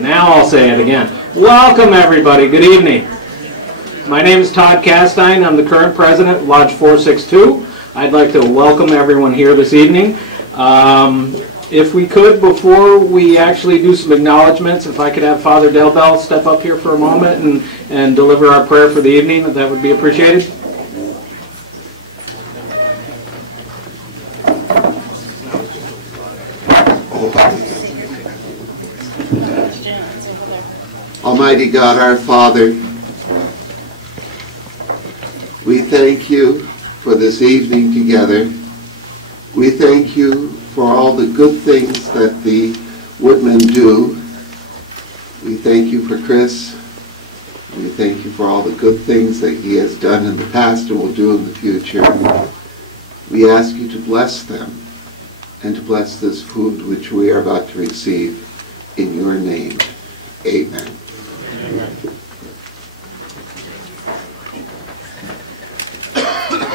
Now I'll say it again. Welcome, everybody. Good evening. My name is Todd Castine. I'm the current president of Lodge 462. I'd like to welcome everyone here this evening. If we could, before we actually do some acknowledgments, if I could have Father Del Bell step up here for a moment and deliver our prayer for the evening, that would be appreciated. Almighty God, our Father, we thank you for this evening together. We thank you for all the good things that the Woodmen do. We thank you for Chris. We thank you for all the good things that he has done in the past and will do in the future. We ask you to bless them and to bless this food which we are about to receive in your name. Amen.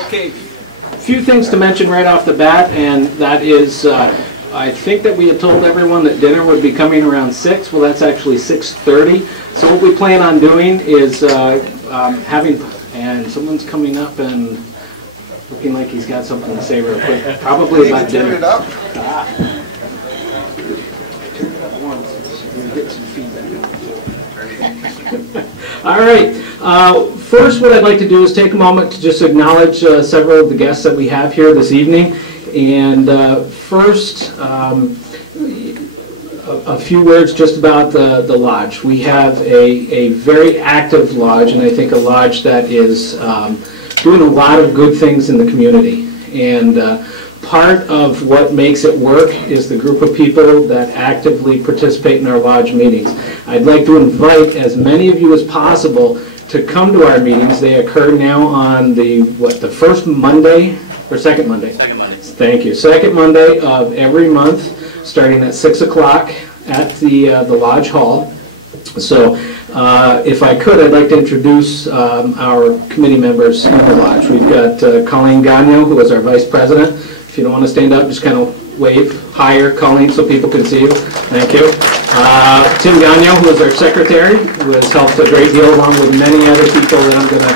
Okay, a few things to mention right off the bat, and that is, I think that we had told everyone that dinner would be coming around 6. Well, that's actually 6:30. So what we plan on doing is and someone's coming up and looking like he's got something to say real quick, probably about dinner. Turn it up. Turn it up once, we'll get some feedback. All right. First, what I'd like to do is take a moment to just acknowledge several of the guests that we have here this evening. And first, a few words just about the lodge. We have a very active lodge, and I think a lodge that is doing a lot of good things in the community. And part of what makes it work is the group of people that actively participate in our lodge meetings. I'd like to invite as many of you as possible to come to our meetings. They occur now on the first Monday or second Monday? Second Monday. Thank you. Second Monday of every month, starting at 6 o'clock at the Lodge Hall. So if I could, I'd like to introduce our committee members in the Lodge. We've got Colleen Gagnon, who is our Vice President. If you don't want to stand up, just kind of wave higher, Colleen, so people can see you. Thank you. Tim Gagnon, who is our Secretary, who has helped a great deal, along with many other people that I'm going to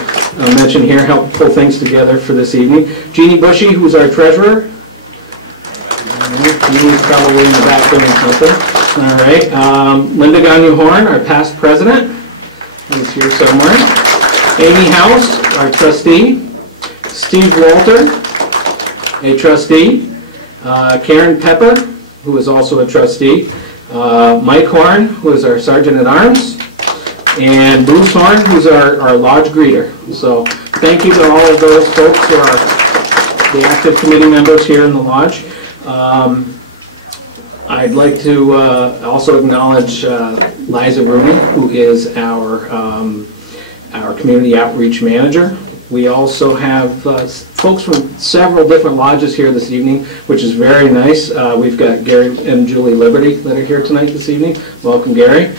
mention here, help pull things together for this evening. Jeannie Bushy, who is our Treasurer. Jeannie's probably in the back doing something. All right. Linda Gagnon-Horn, our past President, who's here somewhere. Amy House, our Trustee. Steve Walter, a Trustee. Karen Pepper, who is also a Trustee. Mike Horn, who is our Sergeant-at-Arms. And Bruce Horn, who's our Lodge Greeter. So thank you to all of those folks who are the active committee members here in the Lodge. I'd like to also acknowledge Liza Rooney, who is our Community Outreach Manager. We also have folks from several different lodges here this evening, which is very nice. We've got Gary and Julie Liberty that are here tonight this evening. Welcome, Gary.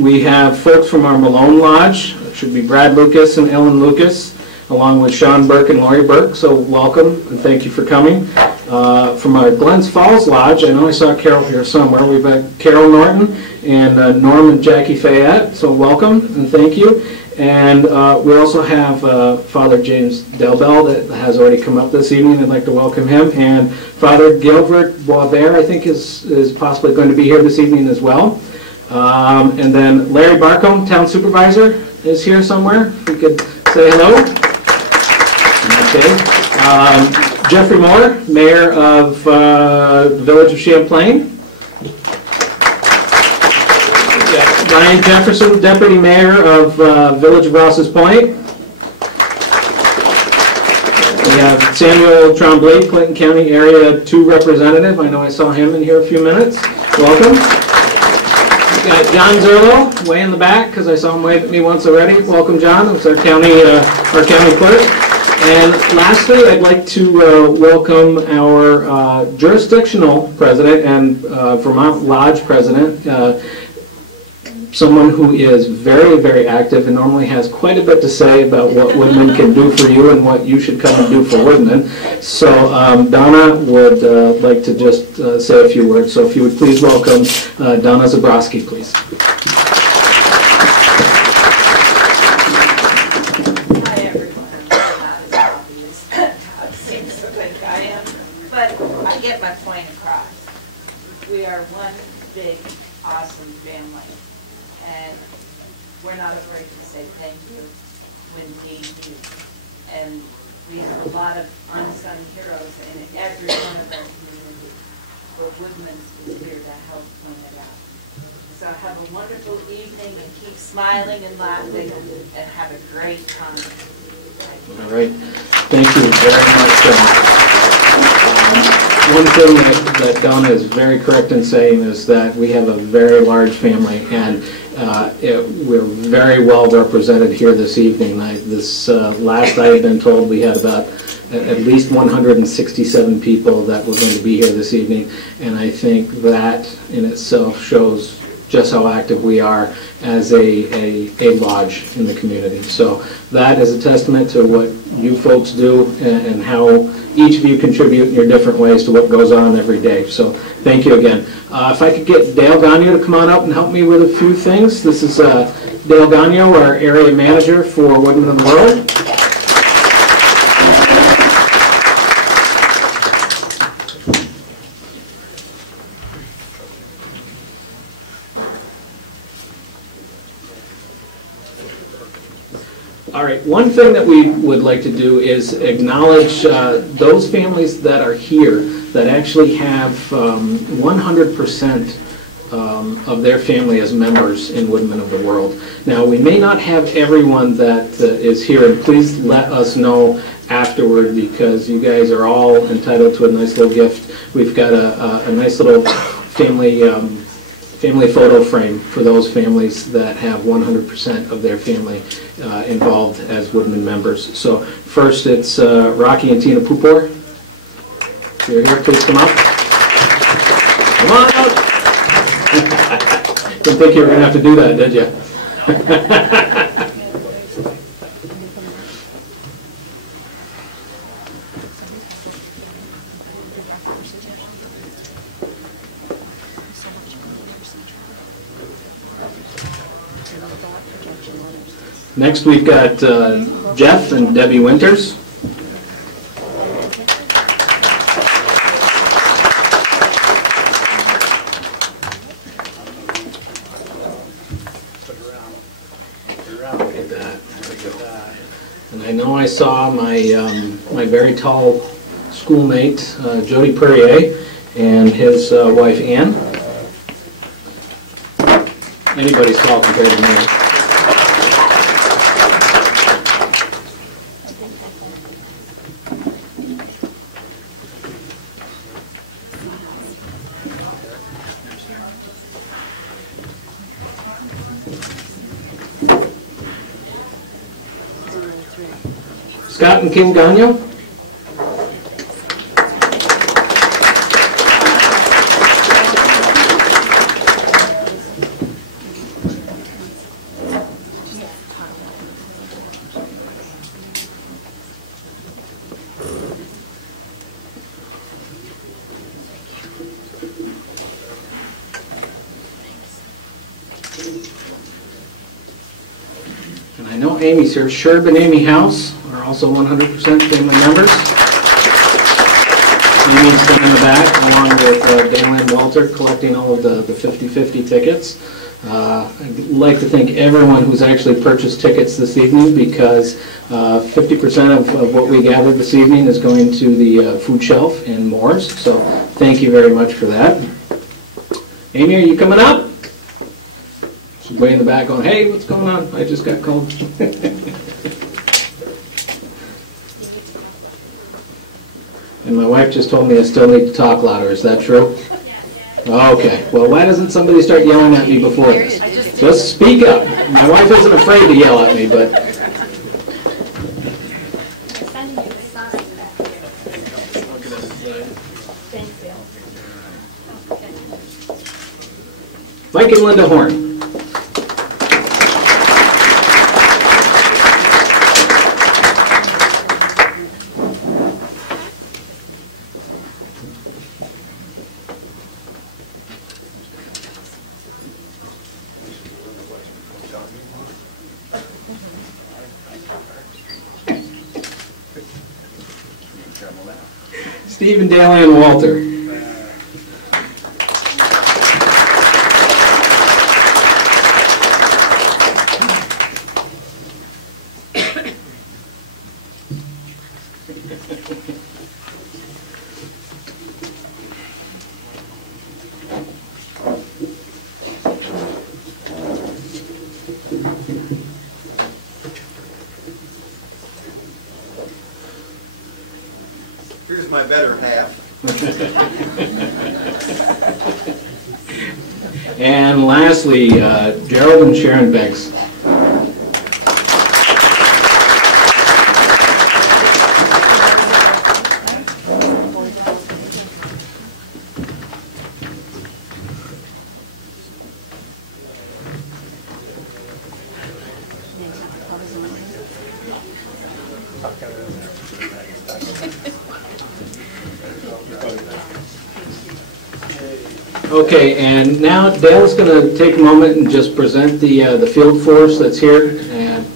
We have folks from our Malone Lodge. It should be Brad Lucas and Ellen Lucas, along with Sean Burke and Lori Burke. So welcome and thank you for coming. From our Glens Falls Lodge, I know I saw Carol here somewhere. We've got Carol Norton and Norm and Jackie Fayette. So welcome and thank you. And we also have Father James Delbell that has already come up this evening. I'd like to welcome him. And Father Gilbert Boisvert, I think, is possibly going to be here this evening as well. And then Larry Barcombe, Town Supervisor, is here somewhere. If we could say hello. Okay. Jeffrey Moore, Mayor of the Village of Champlain. Ryan Jefferson, Deputy Mayor of Village of Rouse's Point. We have Samuel Tremblay, Clinton County Area 2 Representative. I know I saw him in here a few minutes. Welcome. We got John Zerlo, way in the back, because I saw him wave at me once already. Welcome, John. It's our county clerk. And lastly, I'd like to welcome our jurisdictional president and Vermont Lodge president, someone who is very, very active and normally has quite a bit to say about what Woodmen can do for you and what you should come and do for Woodmen. So Donna would like to just say a few words. So if you would please welcome Donna Zabrowski, please. Hi everyone. I'm not as obvious how it seems to think I am, but I get my point across. We are one big, awesome family, and we're not afraid to say thank you when we need you. And we have a lot of unsung heroes in every one of our communities, but Woodmen is here to help point it out. So have a wonderful evening and keep smiling and laughing and have a great time. All right. Thank you very much. One thing that Donna is very correct in saying is that we have a very large family, and we're very well represented here this evening. Last I had been told, we had about at least 167 people that were going to be here this evening, and I think that in itself shows just how active we are as a lodge in the community. So that is a testament to what you folks do and how each of you contribute in your different ways to what goes on every day. So thank you again. If I could get Dale Gagno to come on up and help me with a few things. This is Dale Gagno, our area manager for Woodmen of the World. All right, one thing that we would like to do is acknowledge those families that are here that actually have 100% of their family as members in Woodmen of the World. Now, we may not have everyone that is here, and please let us know afterward, because you guys are all entitled to a nice little gift. We've got a nice little family photo frame for those families that have 100% of their family involved as Woodmen members. So first it's Rocky and Tina Pupor. If you're here, please come up. Come on up! Didn't think you were going to have to do that, did you? Next, we've got Jeff and Debbie Winters. Look at that. There we go. And I know I saw my my very tall schoolmate, Jody Perrier, and his wife, Ann. Anybody's tall compared to me. Scott and Kim Gagno. And I know Amy's here. Sherb and Amy House are also 100% family members. Amy's been in the back along with Dale and Walter collecting all of the 50-50 tickets. I'd like to thank everyone who's actually purchased tickets this evening, because 50% of what we gathered this evening is going to the food shelf and Moore's. So thank you very much for that. Amy, are you coming up? She's way in the back going, hey, what's going on? I just got called. And my wife just told me I still need to talk louder. Is that true? Okay. Well, why doesn't somebody start yelling at me before this? Just speak up. My wife isn't afraid to yell at me, but... Mike and Linda Horn. Stephen, Daly, and Walter. Here's my better half. And lastly, Gerald and Sharon Banks. Okay, and now Dale's going to take a moment and just present the field force that's here. And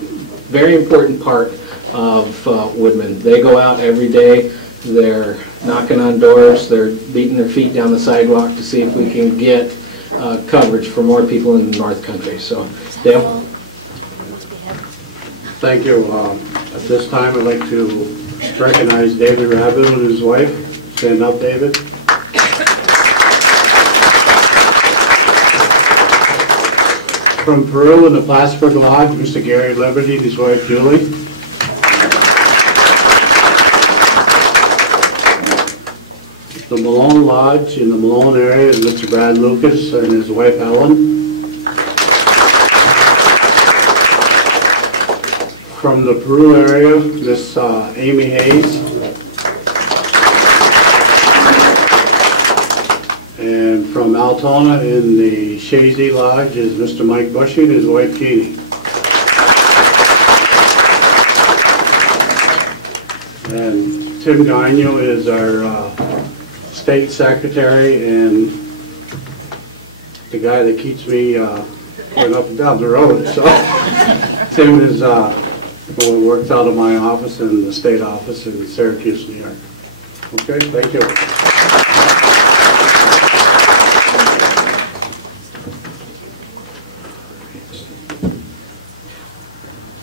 very important part of Woodmen. They go out every day. They're knocking on doors. They're beating their feet down the sidewalk to see if we can get coverage for more people in the North Country. So, Dale. Thank you. At this time, I'd like to recognize David Rabbit and his wife. Stand up, David. From Peru in the Plattsburgh Lodge, Mr. Gary Liberty and his wife Julie. The Malone Lodge in the Malone area is Mr. Brad Lucas and his wife Ellen. From the Peru area, Miss Amy Hayes. And from Altona in the Shazy Lodge is Mr. Mike Bushy and his wife Jeannie. And Tim Gagno is our state secretary and the guy that keeps me going up and down the road. So Tim is works out of my office and the state office in Syracuse, New York. Okay, thank you.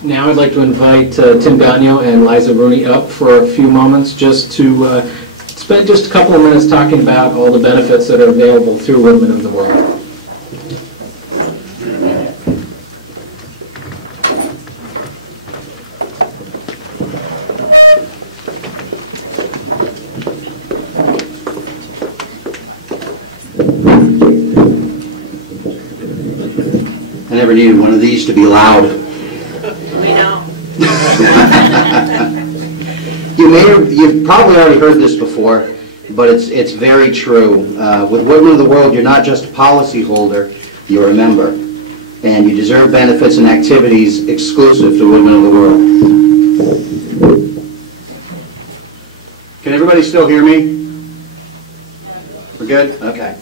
Now I'd like to invite Tim Gagno and Liza Rooney up for a few moments just to spend just a couple of minutes talking about all the benefits that are available through Woodmen of the World. I never needed one of these to be loud. You've probably already heard this before, but it's very true. With Woodmen of the World, you're not just a policy holder, you're a member. And you deserve benefits and activities exclusive to Woodmen of the World. Can everybody still hear me? We're good? Okay.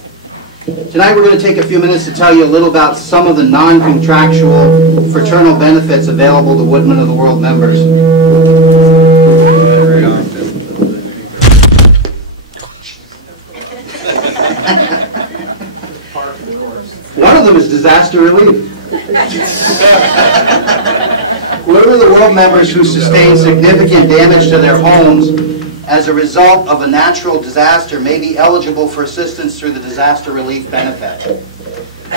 Tonight we're going to take a few minutes to tell you a little about some of the non-contractual fraternal benefits available to Woodmen of the World members. One of them is disaster relief. Woodmen of the World members who sustain significant damage to their homes as a result of a natural disaster may be eligible for assistance through the disaster relief benefit.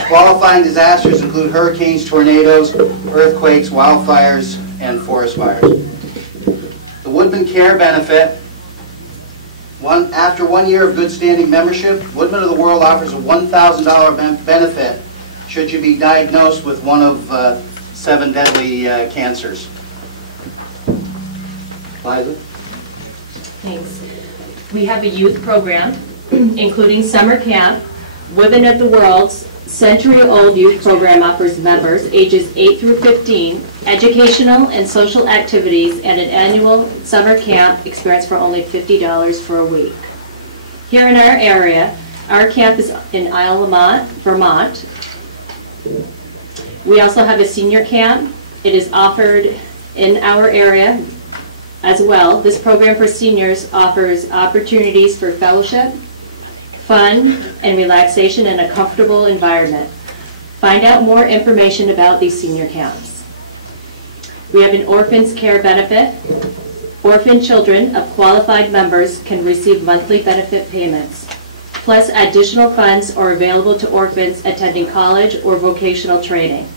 Qualifying disasters include hurricanes, tornadoes, earthquakes, wildfires, and forest fires. The Woodmen Care benefit, after 1 year of good standing membership, Woodmen of the World offers a $1,000 benefit should you be diagnosed with one of 7 deadly cancers. Liza? Thanks. We have a youth program, including summer camp. Women of the World's century-old youth program offers members ages 8 through 15 educational and social activities and an annual summer camp experience for only $50 for a week. Here in our area, our camp is in Isle Lamont, Vermont. We also have a senior camp. It is offered in our area as well. This program for seniors offers opportunities for fellowship, fun, and relaxation in a comfortable environment. Find out more information about these senior camps. We have an orphans care benefit. Orphan children of qualified members can receive monthly benefit payments. Plus, additional funds are available to orphans attending college or vocational training.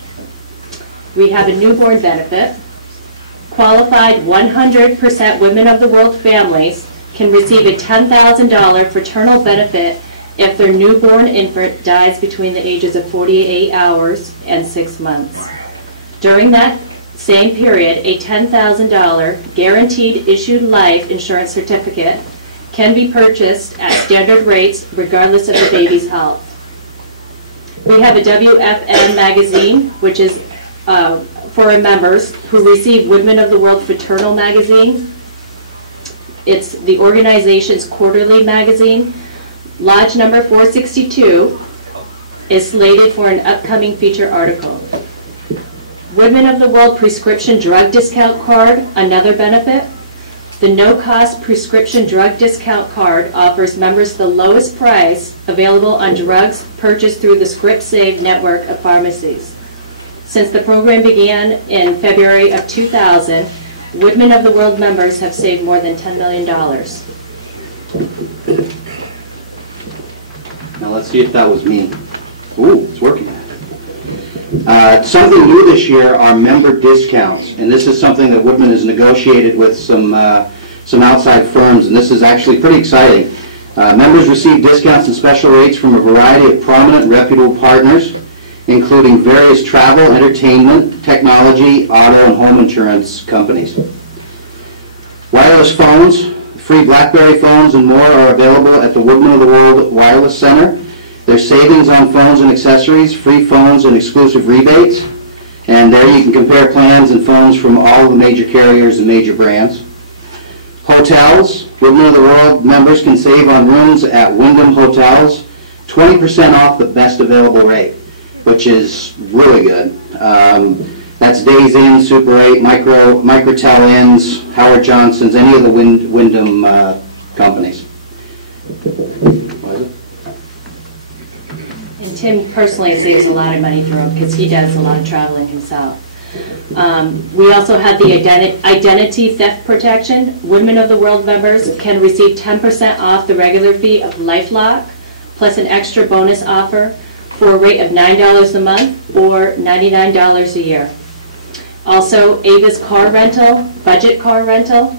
We have a newborn benefit. Qualified 100% Women of the World families can receive a $10,000 fraternal benefit if their newborn infant dies between the ages of 48 hours and 6 months. During that same period, a $10,000 guaranteed issued life insurance certificate can be purchased at standard rates regardless of the baby's health. We have a WFN magazine, which is for our members who receive Woodmen of the World Fraternal magazine. It's the organization's quarterly magazine. Lodge number 462 is slated for an upcoming feature article. Women of the World prescription drug discount card, another benefit. The no-cost prescription drug discount card offers members the lowest price available on drugs purchased through the ScriptSave network of pharmacies. Since the program began in February of 2000, Woodmen of the World members have saved more than $10 million. Now let's see if that was me. Ooh, it's working. Something new this year are member discounts, and this is something that Woodmen has negotiated with some outside firms, and this is actually pretty exciting. Members receive discounts and special rates from a variety of prominent, reputable partners, including various travel, entertainment, technology, auto, and home insurance companies. Wireless phones, free BlackBerry phones, and more are available at the Woodmen of the World Wireless Center. There's savings on phones and accessories, free phones and exclusive rebates. And there you can compare plans and phones from all the major carriers and major brands. Hotels, Woodmen of the World members can save on rooms at Wyndham Hotels, 20% off the best available rate, which is really good. That's Days Inn, Super 8, Microtel Inns, Howard Johnson's, any of the Wyndham companies. And Tim personally saves a lot of money through him because he does a lot of traveling himself. We also have the identity theft protection. Women of the World members can receive 10% off the regular fee of LifeLock, plus an extra bonus offer for a rate of $9 a month or $99 a year. Also, Ava's car rental, budget car rental.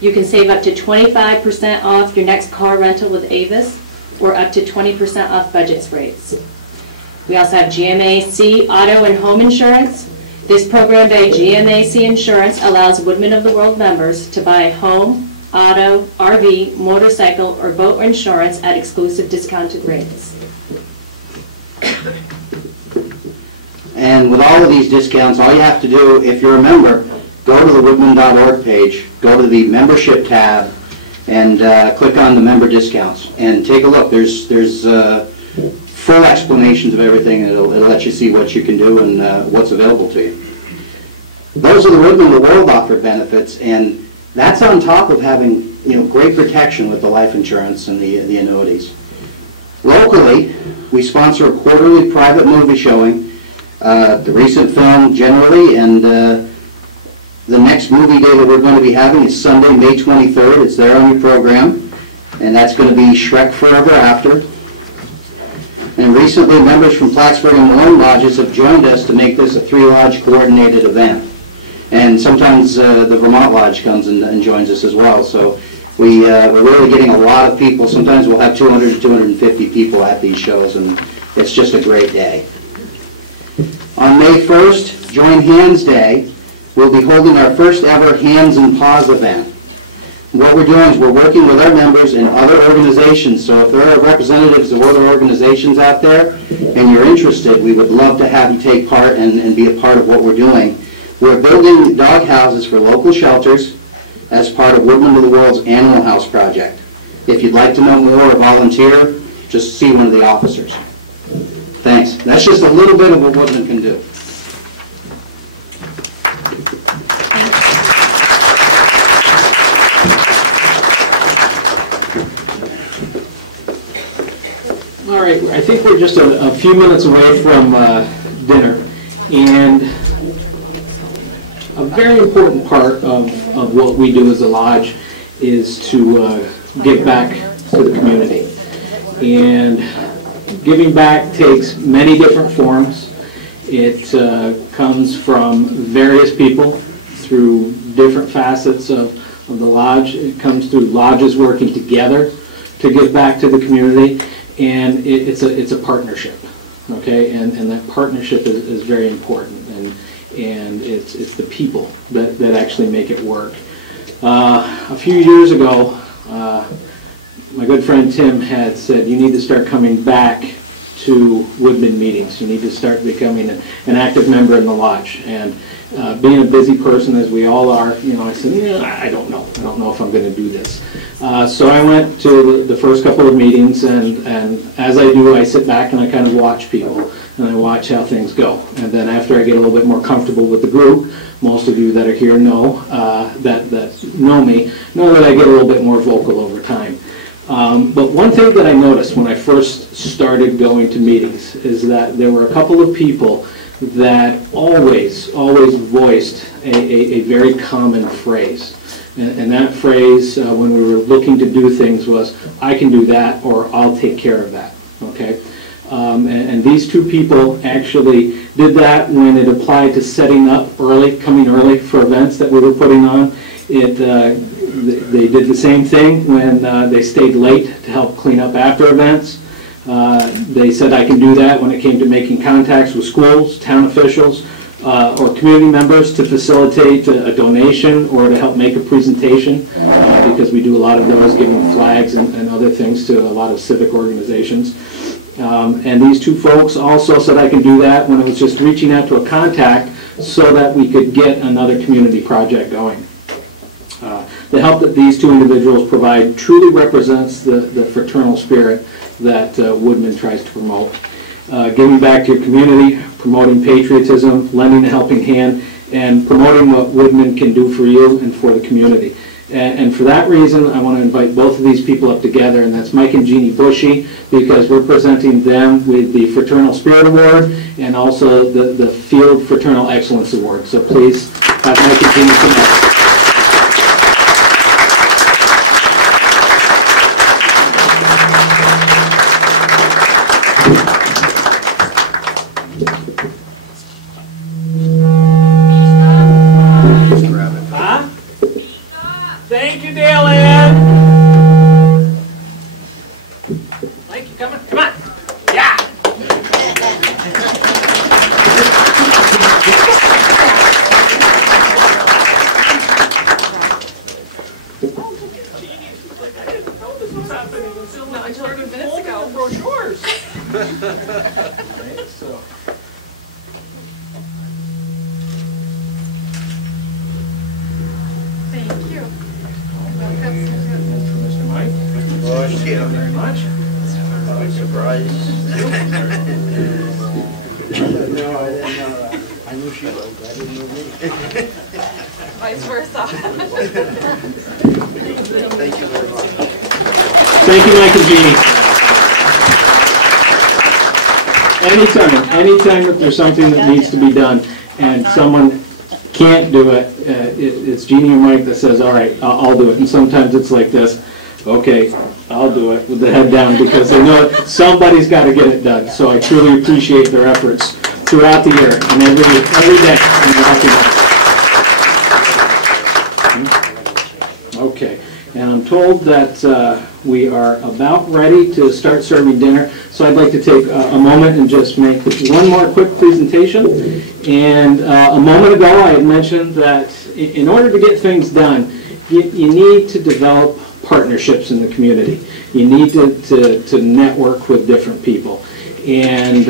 You can save up to 25% off your next car rental with Ava's, or up to 20% off budget rates. We also have GMAC auto and home insurance. This program by GMAC Insurance allows Woodmen of the World members to buy home, auto, RV, motorcycle, or boat insurance at exclusive discounted rates. And with all of these discounts, all you have to do, if you're a member, go to the woodmen.org page, go to the membership tab, and click on the member discounts. And take a look. There's full explanations of everything, and it'll let you see what you can do and what's available to you. Those are the Woodmen of the World offered benefits, and that's on top of having great protection with the life insurance and the annuities. Locally, we sponsor a quarterly private movie showing, the recent film generally, and the next movie day that we're going to be having is Sunday, May 23rd. It's there on your program, and that's going to be Shrek Forever After. And recently, members from Plattsburgh and Malone Lodges have joined us to make this a 3-lodge coordinated event. And sometimes the Vermont Lodge comes and joins us as well. So we're really getting a lot of people. Sometimes we'll have 200 to 250 people at these shows, and it's just a great day. On May 1st, Join Hands Day, we'll be holding our first ever Hands and Paws event. What we're doing is we're working with our members and other organizations. So if there are representatives of other organizations out there and you're interested, we would love to have you take part and be a part of what we're doing. We're building dog houses for local shelters as part of Woodmen of the World's Animal House project. If you'd like to know more or volunteer, just see one of the officers. Thanks. That's just a little bit of what Woodmen can do. Thanks. right, I think we're just a few minutes away from dinner, and a very important part of what we do as a lodge is to give back to the community. And giving back takes many different forms. It comes from various people through different facets of the lodge. It comes through lodges working together to give back to the community, and it's a partnership, okay? And that partnership is very important, and it's the people that actually make it work. A few years ago, my good friend Tim had said, you need to start coming back to Woodmen meetings. You need to start becoming an active member in the lodge. And being a busy person, as we all are, I said, I don't know. I don't know if I'm going to do this. So I went to the first couple of meetings, and as I do, I sit back and I kind of watch people, and I watch how things go. And then after I get a little bit more comfortable with the group, most of you that are here know, that know me, know that I get a little bit more vocal over time. But one thing that I noticed when I first started going to meetings is that there were a couple of people that always voiced a very common phrase. And that phrase, when we were looking to do things, was, I can do that, or I'll take care of that, okay? And these two people actually did that when it applied to setting up early, coming early for events that we were putting on. They did the same thing when they stayed late to help clean up after events. They said I can do that when it came to making contacts with schools, town officials, or community members to facilitate a donation or to help make a presentation, because we do a lot of those, giving flags and other things to a lot of civic organizations. And these two folks also said I can do that when it was just reaching out to a contact so that we could get another community project going. The help that these two individuals provide truly represents the fraternal spirit that Woodmen tries to promote. Giving back to your community, promoting patriotism, lending a helping hand, and promoting what Woodmen can do for you and for the community. And for that reason, I want to invite both of these people up together, and that's Mike and Jeannie Bushy, because we're presenting them with the Fraternal Spirit Award and also the Field Fraternal Excellence Award. So please have Mike and Jeannie come up. Thank you, Dylan. Mike, you coming? Come on. Yeah. Until 30 minutes ago. Brochures. So. Thank you. Mr. Mike. Thank you very much. Surprise. No, I didn't know that. I knew she was, but I didn't know me. Vice versa. Thank you very much. Thank you, Mike and Jeannie. Anytime that there's something that needs to be done and someone can't do it, it's Jeannie or Mike that says, all right, I'll do it. And sometimes it's like this, okay, I'll do it with the head down, because they know somebody's got to get it done. So I truly appreciate their efforts throughout the year and every day. Okay, and I'm told that we are about ready to start serving dinner, so I'd like to take a moment and just make one more quick presentation. And a moment ago I had mentioned that in order to get things done, you need to develop partnerships in the community. You need to network with different people. And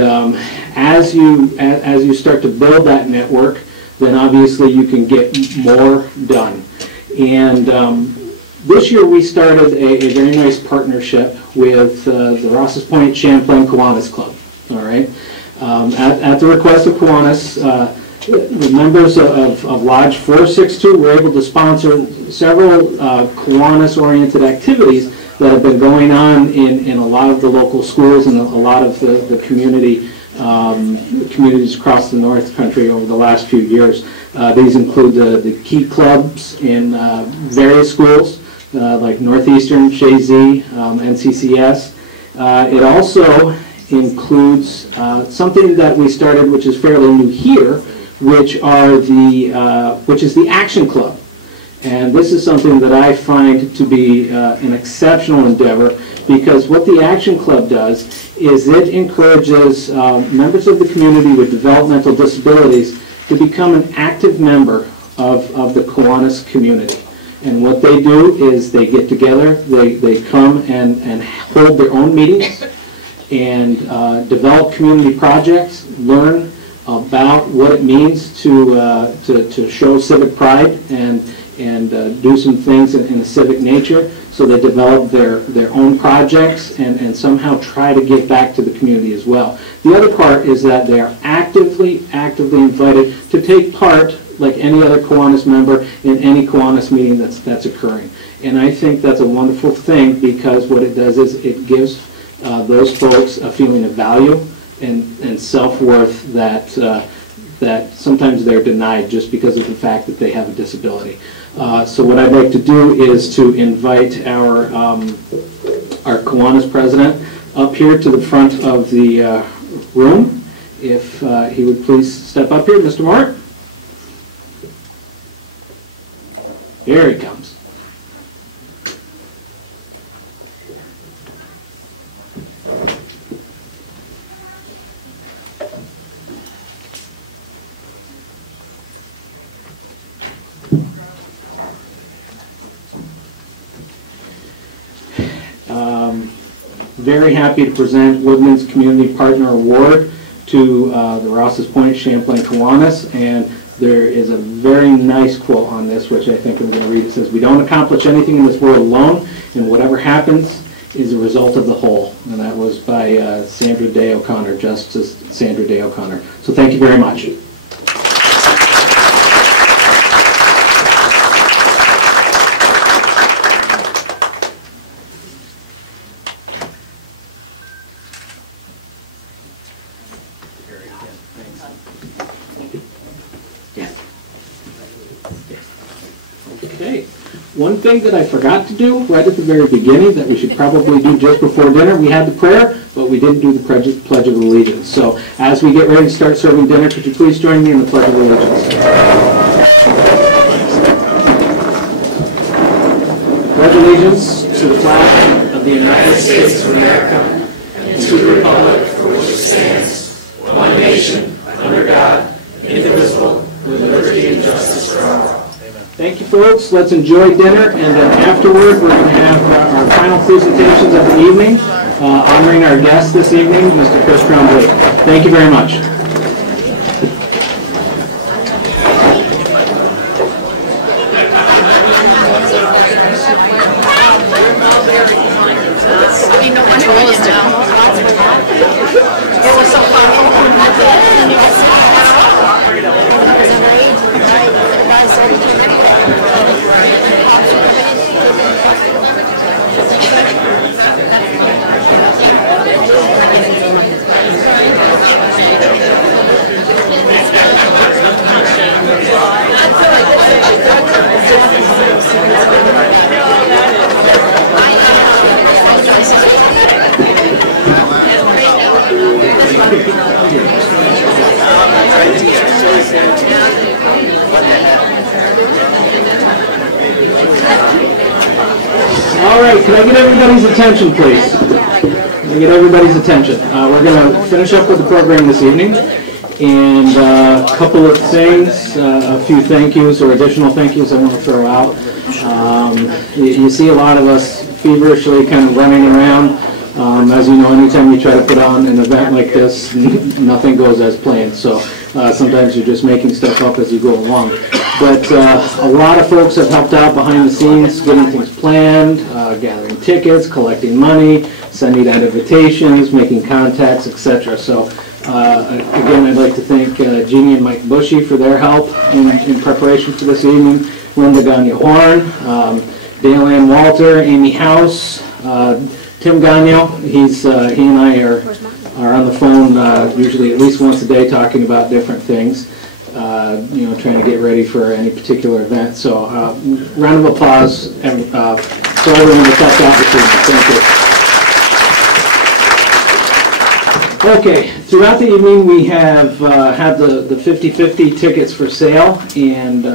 as you start to build that network, then obviously you can get more done. And this year we started a very nice partnership with the Ross's Point Champlain Kiwanis Club. All right. At the request of Kiwanis, the members of Lodge 462 were able to sponsor several Kiwanis-oriented activities that have been going on in a lot of the local schools and a lot of the communities across the North Country over the last few years. These include the key clubs in various schools, like Northeastern, Shazy, NCCS. It also includes something that we started, which is fairly new here, which is the Action Club. And this is something that I find to be an exceptional endeavor, because what the Action Club does is it encourages members of the community with developmental disabilities to become an active member of the Kiwanis community. And what they do is they get together, they come and hold their own meetings and develop community projects, learn about what it means to show civic pride and do some things in a civic nature. So they develop their own projects and somehow try to give back to the community as well. The other part is that they are actively invited to take part, like any other Kiwanis member, in any Kiwanis meeting that's occurring. And I think that's a wonderful thing, because what it does is it gives those folks a feeling of value and self-worth that sometimes they're denied just because of the fact that they have a disability. So what I'd like to do is to invite our Kiwanis president up here to the front of the room. If he would please step up here, Mr. Mort. Here he comes. Very happy to present Woodmen's Community Partner Award to the Rouse's Point Champlain Kiwanis, and there is a very nice quote on this, which I think I'm going to read. It says, "We don't accomplish anything in this world alone, and whatever happens is a result of the whole." And that was by Sandra Day O'Connor, Justice Sandra Day O'Connor. So thank you very much. Okay. One thing that I forgot to do right at the very beginning that we should probably do just before dinner, we had the prayer, but we didn't do the Pledge of Allegiance. So as we get ready to start serving dinner, could you please join me in the Pledge of Allegiance? Pledge allegiance to the flag of the United States of America and to the republic for which it stands, one nation, under God, indivisible, with liberty and justice for all. Thank you, folks. Let's enjoy dinner, and then afterward we're going to have our final presentations of the evening, honoring our guest this evening, Mr. Chris Crombly. Thank you very much. All right, can I get everybody's attention, please? Can I get everybody's attention? We're going to finish up with the program this evening, and a couple of things, a few thank yous or additional thank yous I want to throw out. You see a lot of us feverishly kind of running around. As you know, anytime you try to put on an event like this, nothing goes as planned. So sometimes you're just making stuff up as you go along. But a lot of folks have helped out behind the scenes, getting things planned, gathering tickets, collecting money, sending out invitations, making contacts, etc. So again, I'd like to thank Jeannie and Mike Bushy for their help in preparation for this evening, Linda Gagne-Horn, Dale Ann Walter, Amy House, Tim Gagno, he and I are on the phone usually at least once a day talking about different things, trying to get ready for any particular event. So round of applause for everyone that helped out this evening. Thank you. Okay, throughout the evening we have had the 50/50 tickets for sale, and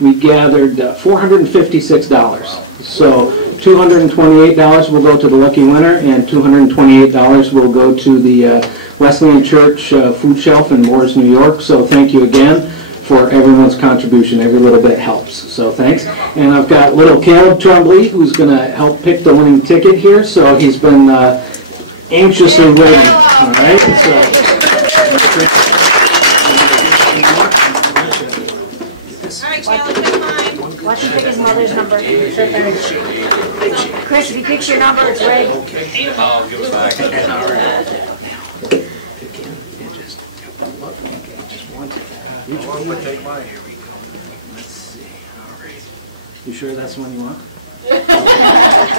we gathered $456. So $228 will go to the lucky winner, and $228 will go to the Wesleyan Church food shelf in Moores, New York. So thank you again for everyone's contribution. Every little bit helps. So thanks. And I've got little Caleb Tremblay, who's going to help pick the winning ticket here. So he's been anxiously waiting. All right. So. Watch him pick his mother's number. Chris, if he picks your number, it's red. Okay. I'll give it back. Which one would take mine? Here we go. Let's see. All right. You sure that's the one you want?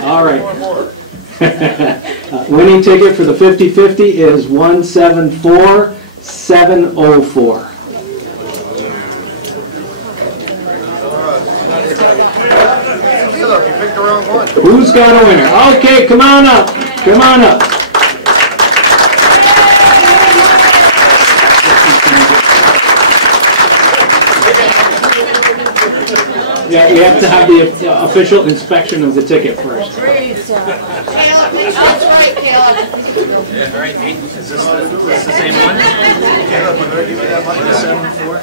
All right. One more. Winning ticket for the 50/50 is 174704. You picked the wrong one. Who's got a winner? Okay, come on up. Come on up. Yeah, we have to have the official inspection of the ticket first. Caleb, that's right, Caleb. Yeah, all right. Is this the same one? Caleb, I'm going to give you that money. 7-4.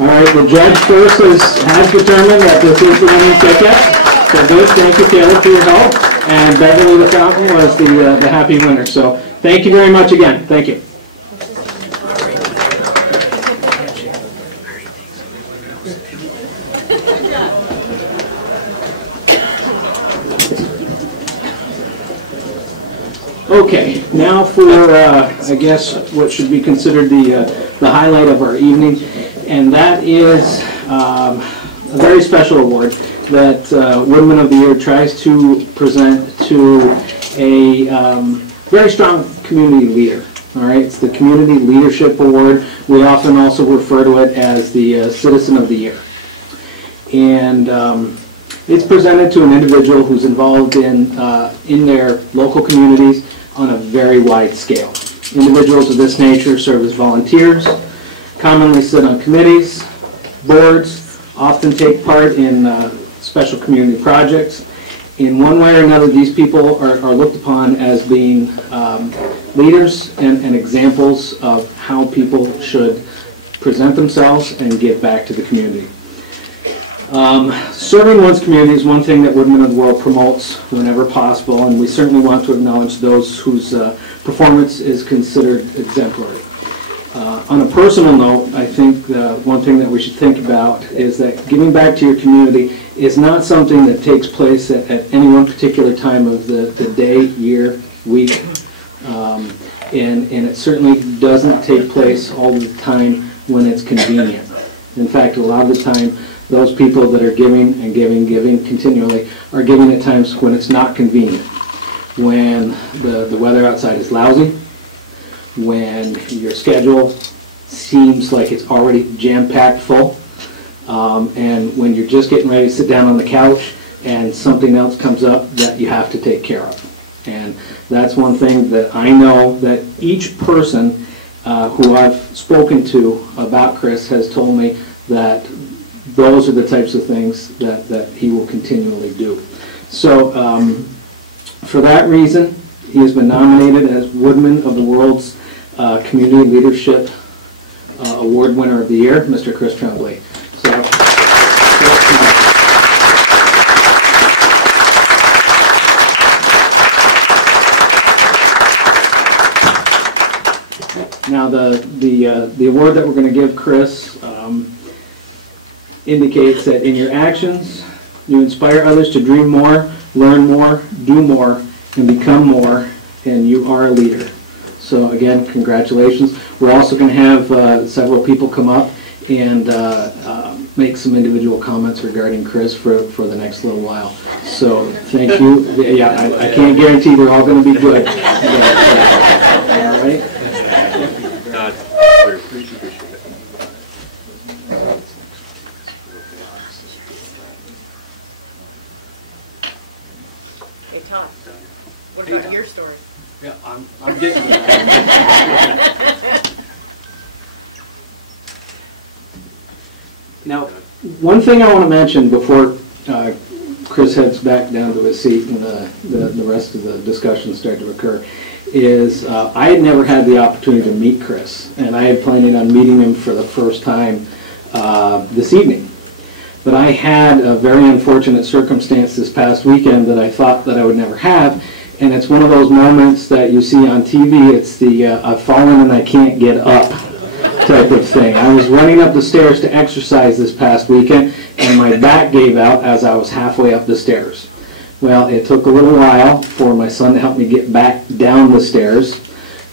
All right, the judge first has determined that this is the winning ticket. So good, thank you, Caleb, for your help. And Beverly the Fountain was the happy winner. So thank you very much again. Thank you. Okay, now for, I guess, what should be considered the highlight of our evening, and that is a very special award that Woodman of the Year tries to present to a very strong community leader. All right, it's the Community Leadership Award. We often also refer to it as the Citizen of the Year. And it's presented to an individual who's involved in their local communities on a very wide scale. Individuals of this nature serve as volunteers, commonly sit on committees, boards, often take part in special community projects. In one way or another, these people are looked upon as being leaders and examples of how people should present themselves and give back to the community. Serving one's community is one thing that Woodmen of the World promotes whenever possible, and we certainly want to acknowledge those whose performance is considered exemplary. On a personal note, I think one thing that we should think about is that giving back to your community is not something that takes place at any one particular time of the day, year, week, and it certainly doesn't take place all the time when it's convenient. In fact, a lot of the time, those people that are giving and giving continually are giving at times when it's not convenient, when the weather outside is lousy, when your schedule seems like it's already jam-packed full, and when you're just getting ready to sit down on the couch and something else comes up that you have to take care of. And that's one thing that I know that each person who I've spoken to about Chris has told me that those are the types of things that he will continually do. So for that reason, he has been nominated as Woodman of the World's Community Leadership Award Winner of the Year, Mr. Chris Tremblay. So, now the award that we're going to give Chris indicates that in your actions, you inspire others to dream more, learn more, do more, and become more, and you are a leader. So again, congratulations. We're also going to have several people come up and make some individual comments regarding Chris for the next little while. So thank you. Yeah, I can't guarantee they're all going to be good. But, all right. We appreciate it. Hey, Tom, what about your story? Yeah, I'm getting there. Now, one thing I want to mention before Chris heads back down to his seat and the rest of the discussions start to occur is I had never had the opportunity to meet Chris, and I had planned on meeting him for the first time this evening. But I had a very unfortunate circumstance this past weekend that I thought that I would never have, and it's one of those moments that you see on TV. It's the I've fallen and I can't get up type of thing. I was running up the stairs to exercise this past weekend, and my back gave out as I was halfway up the stairs. Well, it took a little while for my son to help me get back down the stairs.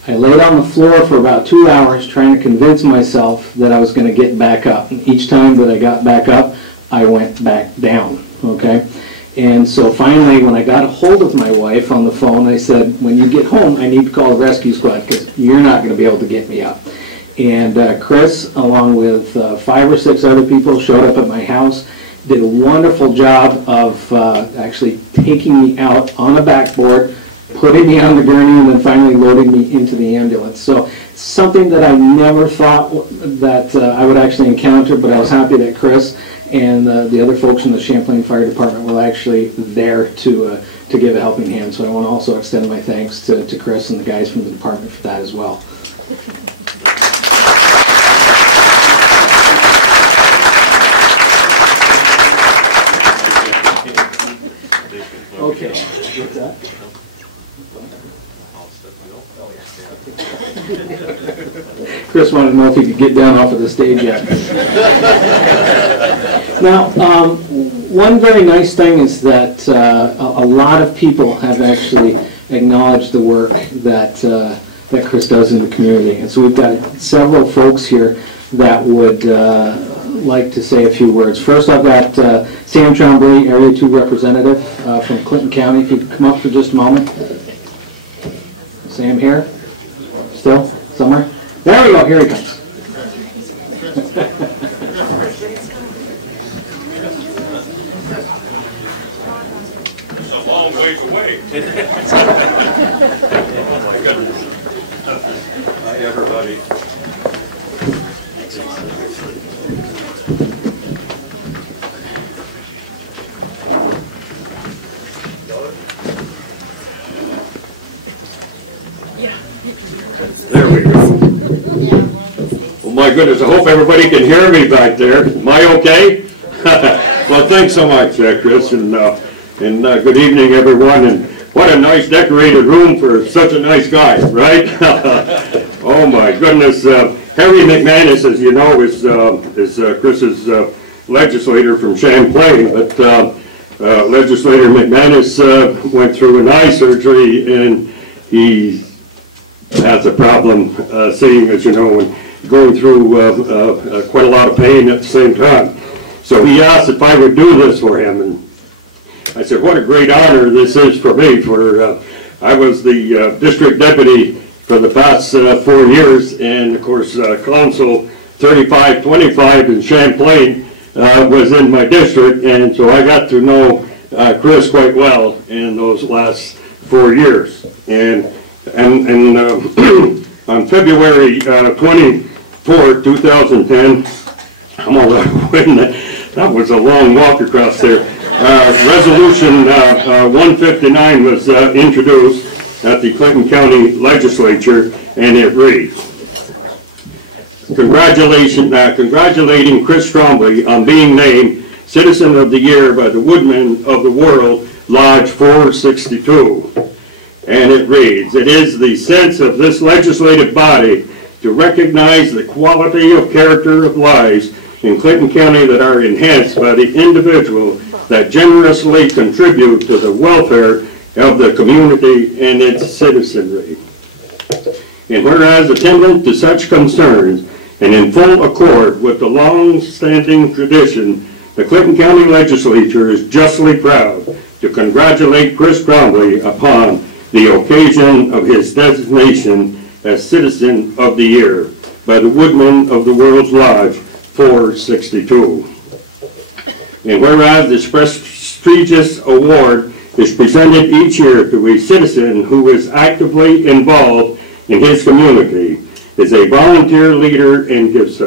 I laid on the floor for about 2 hours trying to convince myself that I was going to get back up. And each time that I got back up, I went back down, okay? And so finally, when I got a hold of my wife on the phone, I said, when you get home, I need to call the rescue squad because you're not going to be able to get me up. And Chris, along with 5 or 6 other people, showed up at my house, did a wonderful job of actually taking me out on a backboard, putting me on the gurney, and then finally loading me into the ambulance. So something that I never thought that I would actually encounter, but I was happy that Chris and the other folks in the Champlain Fire Department were actually there to give a helping hand. So I want to also extend my thanks to Chris and the guys from the department for that as well. Okay. What's that? Chris wanted to know if he could get down off of the stage yet. Now, one very nice thing is that a lot of people have actually acknowledged the work that that Chris does in the community, and so we've got several folks here that would like to say a few words. First, I've got Sam Trombley, Area 2 representative from Clinton County. If you could come up for just a moment. Sam here? Still? Somewhere? There we go. Here he comes. It's a long ways away. Oh my goodness. Hi, everybody. There we go. Well, my goodness, I hope everybody can hear me back there. Am I okay? Well, thanks so much, Chris, and good evening, everyone. And what a nice decorated room for such a nice guy, right? Oh my goodness. Harry McManus, as you know, is Chris's legislator from Champlain, but Legislator McManus went through an eye surgery, and he has a problem seeing, as you know, and going through quite a lot of pain at the same time. So he asked if I would do this for him, and I said, what a great honor this is for me. I was the district deputy for the past 4 years, and of course Council 3525 in Champlain was in my district, and so I got to know Chris quite well in those last 4 years. And on February 24, 2010, I'm all that was a long walk across there. Resolution 159 was introduced at the Clinton County Legislature, and it reads, congratulating Chris Trombley on being named Citizen of the Year by the Woodmen of the World, Lodge 462. And it reads, it is the sense of this legislative body to recognize the quality of character of lives in Clinton County that are enhanced by the individual that generously contribute to the welfare of the community and its citizenry. And whereas attendant to such concerns and in full accord with the long-standing tradition, the Clinton County Legislature is justly proud to congratulate Chris Trombley upon the occasion of his designation as Citizen of the Year by the Woodmen of the World's Lodge 462. And whereas this prestigious award is presented each year to a citizen who is actively involved in his community, is a volunteer leader, and gives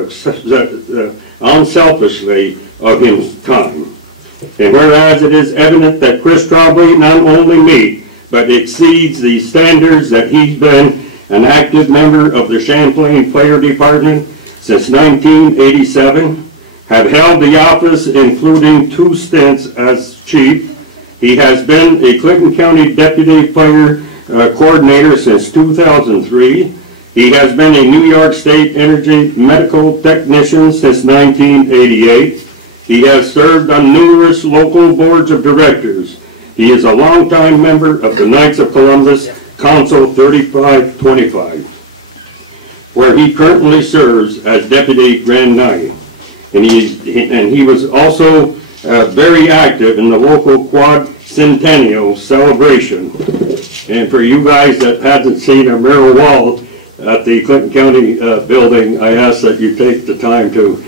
unselfishly of his time. And whereas it is evident that Chris Trombley not only meets but exceeds the standards that he's been an active member of the Champlain Fire Department since 1987, have held the office including 2 stints as chief. He has been a Clinton County Deputy Fire Coordinator since 2003. He has been a New York State Energy Medical Technician since 1988. He has served on numerous local boards of directors. He is a longtime member of the Knights of Columbus Council 3525, where he currently serves as Deputy Grand Knight. And he was also very active in the local Quad-Centennial celebration. And for you guys that hasn't seen a mural wall at the Clinton County building, I ask that you take the time to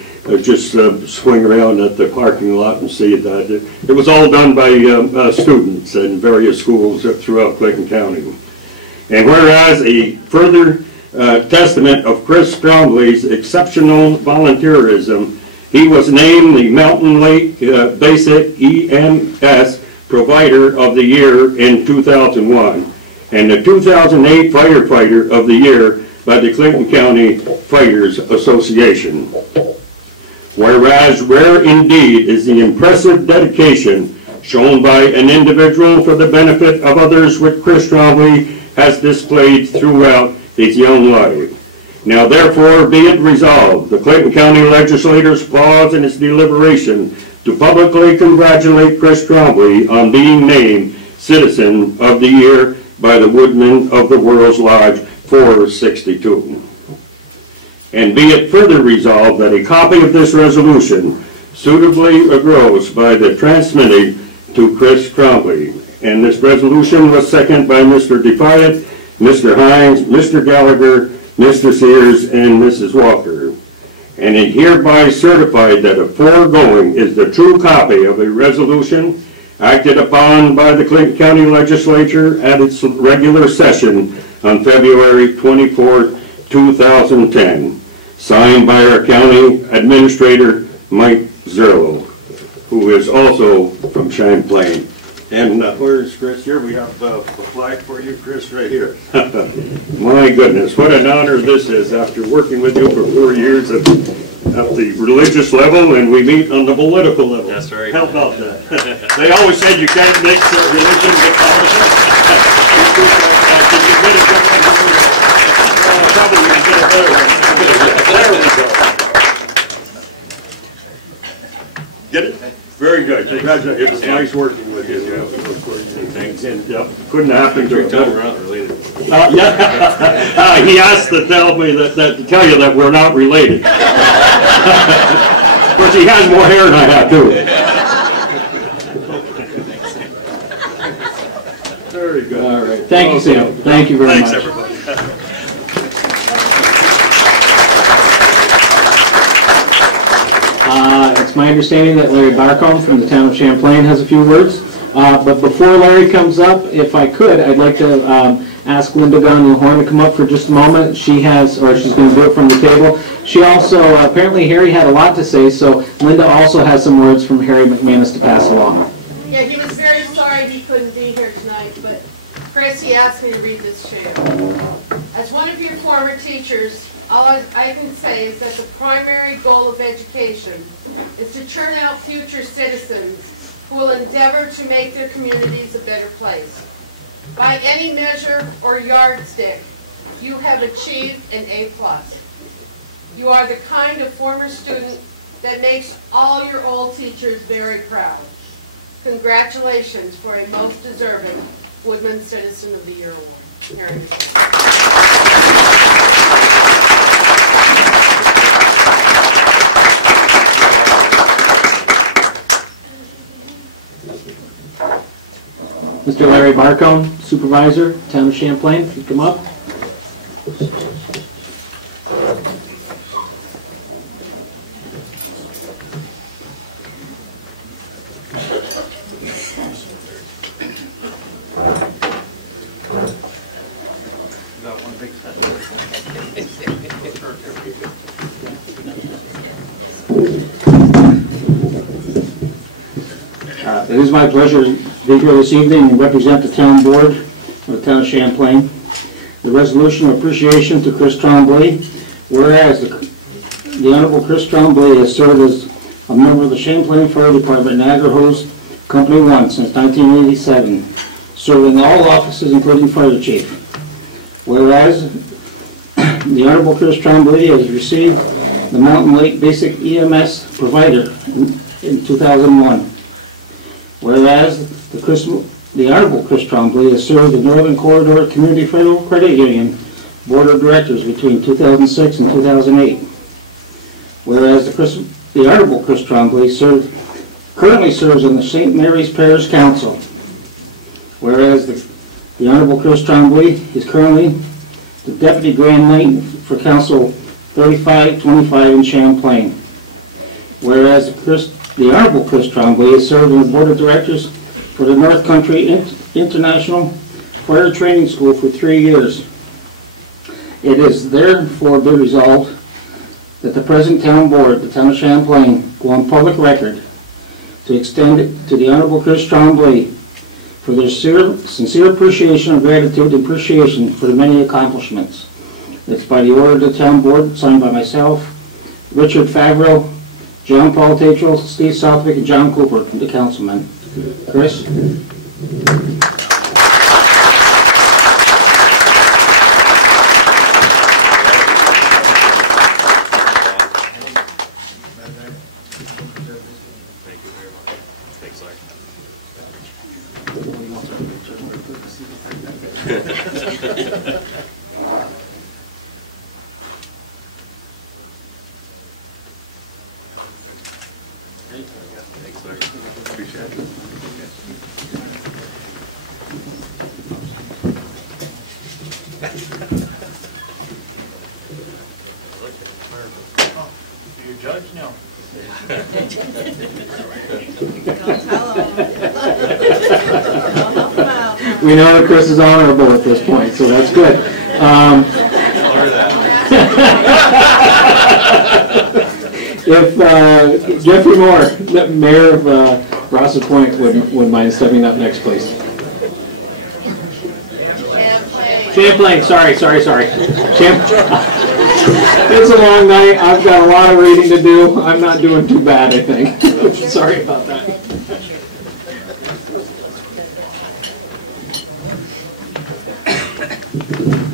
just swing around at the parking lot and see that. It was all done by students in various schools throughout Clinton County. And whereas a further testament of Chris Trombley's exceptional volunteerism, he was named the Mountain Lake Basic EMS Provider of the Year in 2001 and the 2008 Firefighter of the Year by the Clinton County Fighters Association. Whereas rare indeed is the impressive dedication shown by an individual for the benefit of others which Chris Trombley has displayed throughout his young life. Now therefore be it resolved, the Clinton County legislators pause in its deliberation to publicly congratulate Chris Trombley on being named Citizen of the Year by the Woodmen of the World's Lodge 462. And be it further resolved that a copy of this resolution suitably arose by the transmitting to Chris Trombley. And this resolution was seconded by Mr. Defiant, Mr. Hines, Mr. Gallagher, Mr. Sears, and Mrs. Walker. And it hereby certified that a foregoing is the true copy of a resolution acted upon by the Clinton County Legislature at its regular session on February 24, 2010, signed by our County Administrator, Mike Zerlo, who is also from Champlain. And where's Chris here? We have a flag for you, Chris, right here. My goodness, what an honor this is after working with you for 4 years at the religious level, and we meet on the political level. That's right. How about that? They always said you can't mix religion with politics. Probably we get a better one. There we go. Get it? Very good. Congratulations. It was nice working with you. Thanks. And couldn't happen to we're not related. He asked to tell me to tell you that we're not related. Of course, he has more hair than I have too. Very good. All right. Thank you, Sam. Thank you very much. Thanks, everybody. It's my understanding that Larry Barcombe from the town of Champlain has a few words. But before Larry comes up, if I could, I'd like to ask Linda Gunn-Horn to come up for just a moment. She has, or she's going to do it from the table. She also, apparently Harry had a lot to say, so Linda also has some words from Harry McManus to pass along. Yeah, he was very sorry he couldn't be here tonight, but Chris, he asked me to read this to you. As one of your former teachers, all I can say is that the primary goal of education is to churn out future citizens who will endeavor to make their communities a better place. By any measure or yardstick, you have achieved an A+. You are the kind of former student that makes all your old teachers very proud. Congratulations for a most deserving Woodman Citizen of the Year Award. Here it is. Mr. Larry Barcone, Supervisor, Town of Champlain, if you come up. It is my pleasure to be here this evening and represent the town board of the town of Champlain. The resolution of appreciation to Chris Tremblay, whereas the Honorable Chris Tremblay has served as a member of the Champlain Fire Department Niagara Hose Company 1 since 1987, serving all offices including fire chief. Whereas the Honorable Chris Tremblay has received the Mountain Lake Basic EMS Provider in 2001. Whereas the Honorable Chris Tremblay has served the Northern Corridor Community Federal Credit Union Board of Directors between 2006 and 2008. Whereas the Honorable Chris Tremblay currently serves on the St. Mary's Parish Council. Whereas the Honorable Chris Tremblay is currently the Deputy Grand Knight for Council 3525 in Champlain. Whereas the Honorable Chris Tremblay has served on the Board of Directors for the North Country International Fire Training School for 3 years. It is therefore be resolved that the present town board, the town of Champlain, go on public record to extend it to the Honorable Chris Tremblay for their sincere appreciation and gratitude and appreciation for the many accomplishments. It's by the order of the town board, signed by myself, Richard Favreau, John Paul Tatro, Steve Southwick, and John Cooper, the councilman. Chris? We know that Chris is honorable at this point, so that's good. If Jeffrey Moore, the Mayor of Rosses Point, would mind stepping up next, please. Champlain, sorry. It's a long night. I've got a lot of reading to do. I'm not doing too bad, I think. Sorry about that.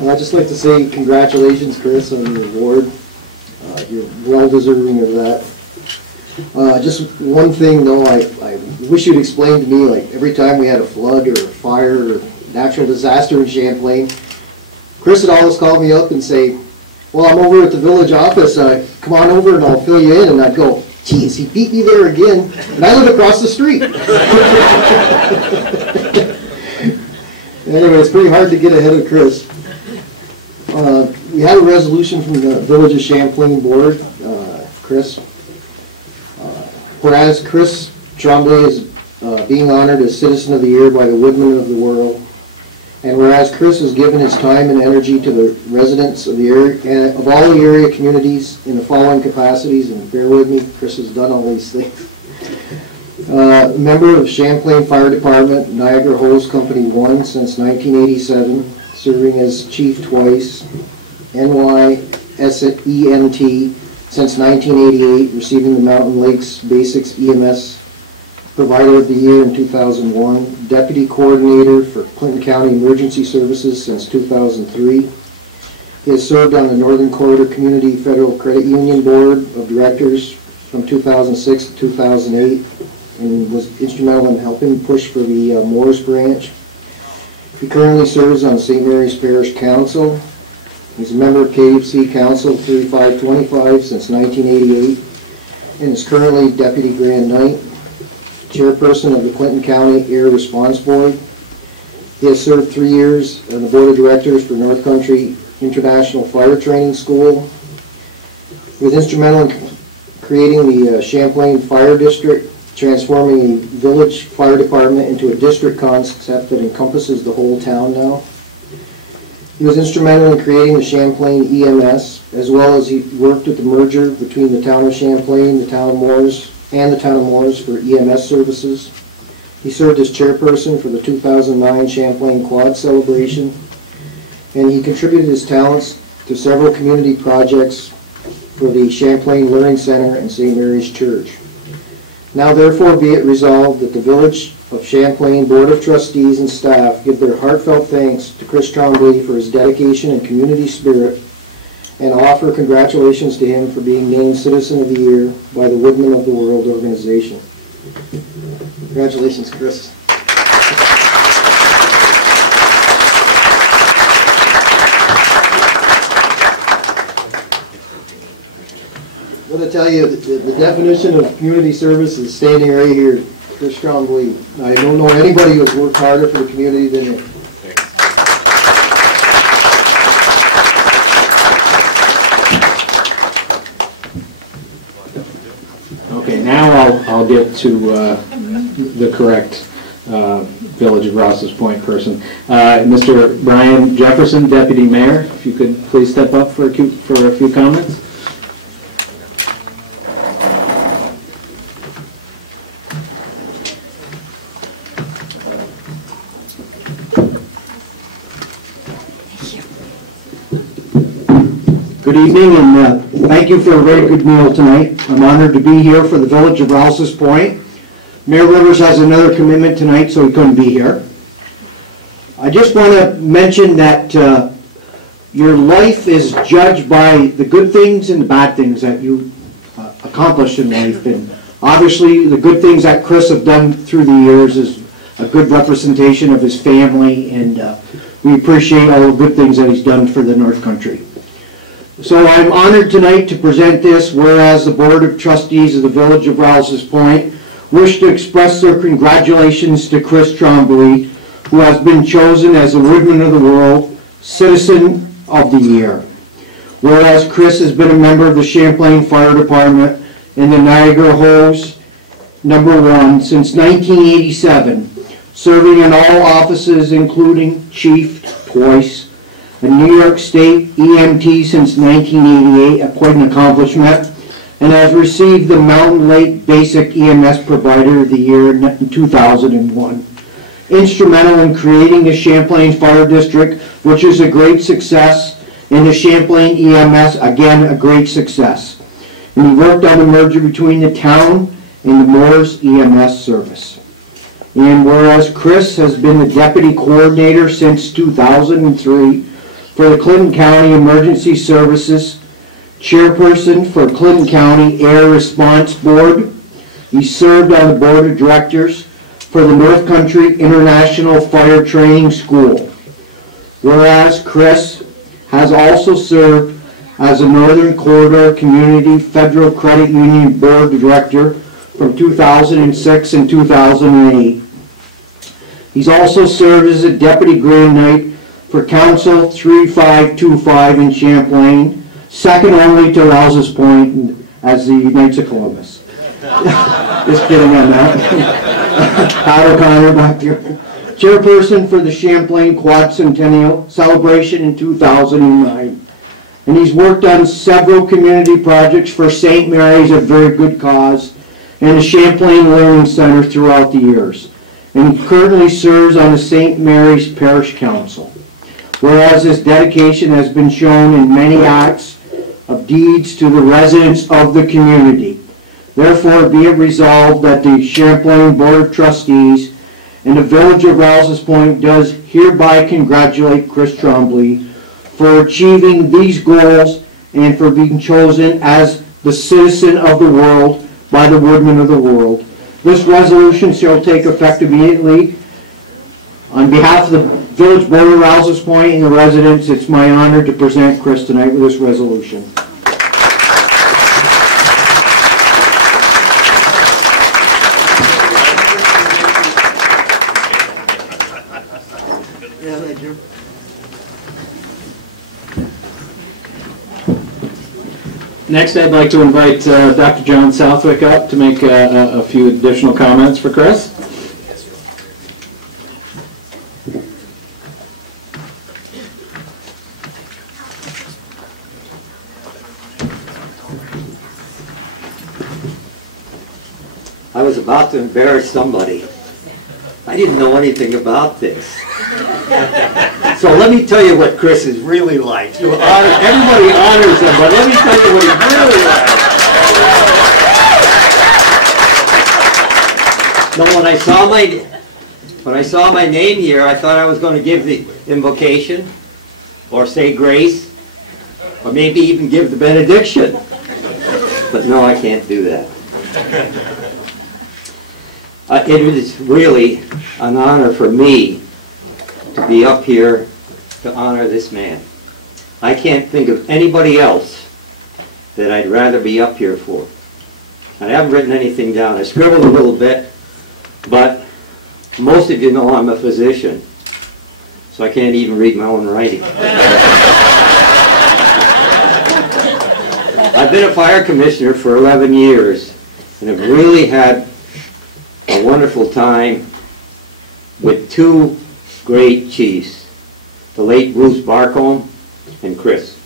I'd just like to say congratulations, Chris, on your award. You're well deserving of that. Just one thing, though, I wish you'd explain to me, like every time we had a flood or a fire or natural disaster in Champlain, Chris would always call me up and say, well, I'm over at the village office, come on over and I'll fill you in. And I'd go, geez, he beat me there again, and I live across the street. Anyway, it's pretty hard to get ahead of Chris. We had a resolution from the Village of Champlain Board, Chris. Whereas Chris Tremblay is being honored as Citizen of the Year by the Woodmen of the World, and whereas Chris has given his time and energy to the residents of the area, of all the area communities in the following capacities, and bear with me, Chris has done all these things. Member of Champlain Fire Department, Niagara Hose Company 1 since 1987, serving as chief twice, NYSEMT since 1988, receiving the Mountain Lakes Basics EMS Provider of the Year in 2001, Deputy Coordinator for Clinton County Emergency Services since 2003. He has served on the Northern Corridor Community Federal Credit Union Board of Directors from 2006 to 2008, and was instrumental in helping push for the Morris branch. He currently serves on St. Mary's Parish Council. He's a member of KFC Council 3525 since 1988 and is currently Deputy Grand Knight, Chairperson of the Clinton County Air Response Board. He has served 3 years on the Board of Directors for North Country International Fire Training School. He was instrumental in creating the Champlain Fire District, transforming a village fire department into a district concept that encompasses the whole town now. He was instrumental in creating the Champlain EMS, as well as he worked with the merger between the town of Champlain, the town of Moores, and the town of Moores for EMS services. He served as chairperson for the 2009 Champlain Quad Celebration, and he contributed his talents to several community projects for the Champlain Learning Center and St. Mary's Church. Now therefore be it resolved that the Village of Champlain Board of Trustees and staff give their heartfelt thanks to Chris Tremblay for his dedication and community spirit, and offer congratulations to him for being named Citizen of the Year by the Woodmen of the World organization. Congratulations, Chris. I'm going to tell you, the definition of community service is standing right here, Chris Tremblay. I don't know anybody who has worked harder for the community than him. Okay, now I'll get to the correct Village of Rouse's Point person. Mr. Brian Jefferson, Deputy Mayor, if you could please step up for a few comments. Good evening, and thank you for a very good meal tonight. I'm honored to be here for the Village of Rouse's Point. Mayor Rivers has another commitment tonight, so he couldn't be here. I just want to mention that your life is judged by the good things and the bad things that you accomplish in life. And obviously, the good things that Chris have done through the years is a good representation of his family, and we appreciate all the good things that he's done for the North Country. So I'm honored tonight to present this, whereas the Board of Trustees of the Village of Rouse's Point wish to express their congratulations to Chris Tremblay, who has been chosen as the Woodman of the World Citizen of the Year. Whereas Chris has been a member of the Champlain Fire Department in the Niagara Hose #1 since 1987, serving in all offices including Chief twice, a New York State EMT since 1988, quite an accomplishment, and has received the Mountain Lake Basic EMS Provider of the Year in 2001. Instrumental in creating the Champlain Fire District, which is a great success, and the Champlain EMS, again, a great success. And he worked on the merger between the town and the Moores EMS service. And whereas Chris has been the Deputy Coordinator since 2003, for the Clinton County Emergency Services, Chairperson for Clinton County Air Response Board. He served on the Board of Directors for the North Country International Fire Training School. Whereas Chris has also served as a Northern Corridor Community Federal Credit Union Board Director from 2006 and 2008. He's also served as a Deputy Grand Knight for Council 3525 in Champlain, second only to Rouse's Point as the Knights of Columbus. Just kidding on that. Pat O'Connor back there. Chairperson for the Champlain Quad Centennial Celebration in 2009. And he's worked on several community projects for St. Mary's, a very good cause, and the Champlain Learning Center throughout the years. And he currently serves on the St. Mary's Parish Council. Whereas his dedication has been shown in many acts of deeds to the residents of the community. Therefore, be it resolved that the Champlain Board of Trustees and the Village of Rouse's Point does hereby congratulate Chris Tremblay for achieving these goals and for being chosen as the Citizen of the World by the Woodmen of the World. This resolution shall take effect immediately. On behalf of the Village Board of Rouse's Point and the residents, it's my honor to present Chris tonight with this resolution. Next, I'd like to invite Dr. John Southwick up to make a few additional comments for Chris. I was about to embarrass somebody. I didn't know anything about this. So let me tell you what Chris is really like. Everybody honors him, but let me tell you what he's really like. No, when I saw my name here, I thought I was going to give the invocation, or say grace, or maybe even give the benediction. But no, I can't do that. It is really an honor for me to be up here to honor this man. I can't think of anybody else that I'd rather be up here for. I haven't written anything down. I scribbled a little bit, but most of you know I'm a physician, so I can't even read my own writing. I've been a fire commissioner for 11 years, and have really had a wonderful time with two great chiefs, the late Bruce Barcombe and Chris.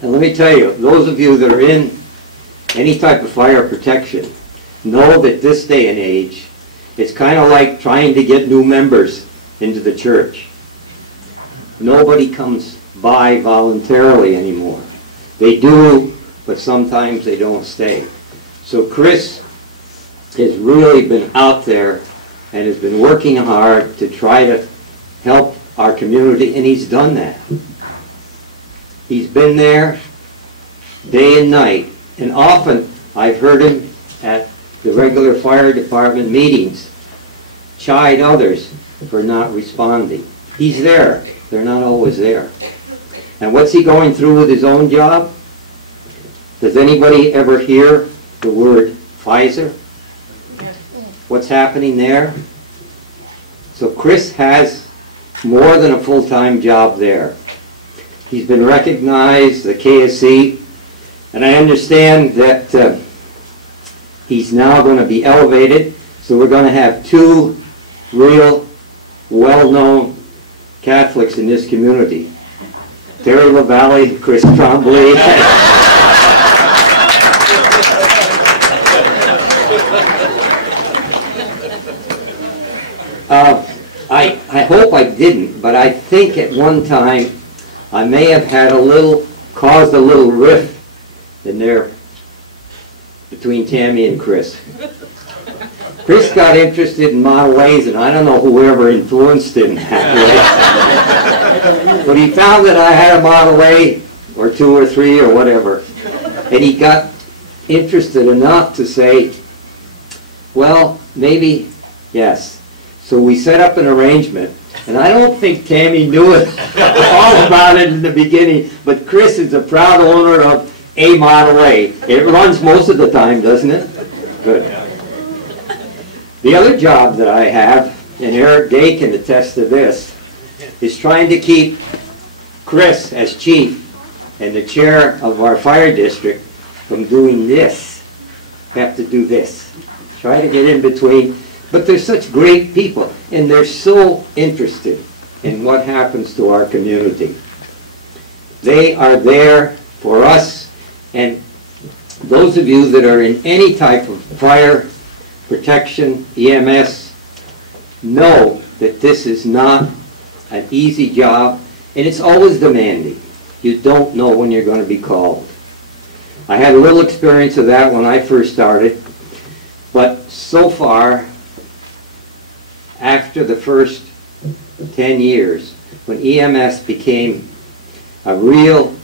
And let me tell you, those of you that are in any type of fire protection know that this day and age, it's kind of like trying to get new members into the church. Nobody comes by voluntarily anymore. They do, but sometimes they don't stay. So Chris has really been out there and has been working hard to try to help our community, and he's done that. He's been there day and night, and often I've heard him at the regular fire department meetings chide others for not responding. He's there. They're not always there. And what's he going through with his own job? Does anybody ever hear the word Pfizer? What's happening there? So Chris has more than a full-time job there. He's been recognized, the KSC, and I understand that he's now going to be elevated, so we're going to have two real well-known Catholics in this community. Terry LaValle, Chris Trombley. I hope I didn't, but I think at one time I may have had caused a little rift in there between Tammy and Chris. Chris got interested in Model A's, and I don't know whoever influenced him that way. But he found that I had a Model A, or 2 or 3 or whatever, and he got interested enough to say, well, maybe, yes. So we set up an arrangement, and I don't think Tammy knew it all about it in the beginning, but Chris is a proud owner of a Model A. It runs most of the time, doesn't it? Good. The other job that I have, and Eric Day can attest to this, is trying to keep Chris as chief and the chair of our fire district from doing this. Have to do this. Try to get in between. But they're such great people, and they're so interested in what happens to our community. They are there for us, and those of you that are in any type of fire protection, EMS, know that this is not an easy job, and it's always demanding. You don't know when you're going to be called. I had a little experience of that when I first started, but so far, after the first 10 years, when EMS became a real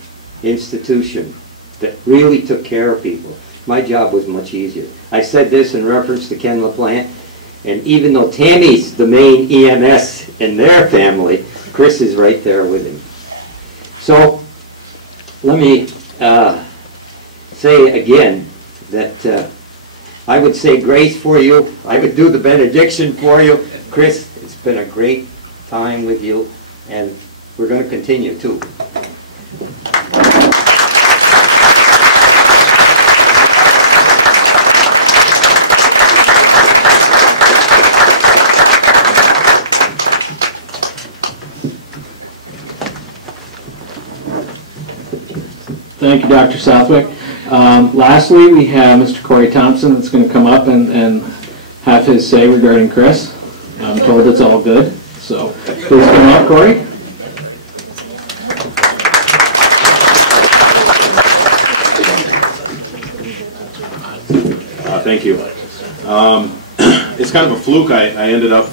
institution that really took care of people, my job was much easier. I said this in reference to Ken LaPlante. And even though Tammy's the main EMS in their family, Chris is right there with him. So let me say again that I would say grace for you. I would do the benediction for you. Chris, it's been a great time with you, and we're going to continue too. Thank you, Dr. Southwick. Lastly, we have Mr. Corey Thompson that's going to come up and have his say regarding Chris. I'm told it's all good, so please come up, Corey. Thank you. It's kind of a fluke. I ended up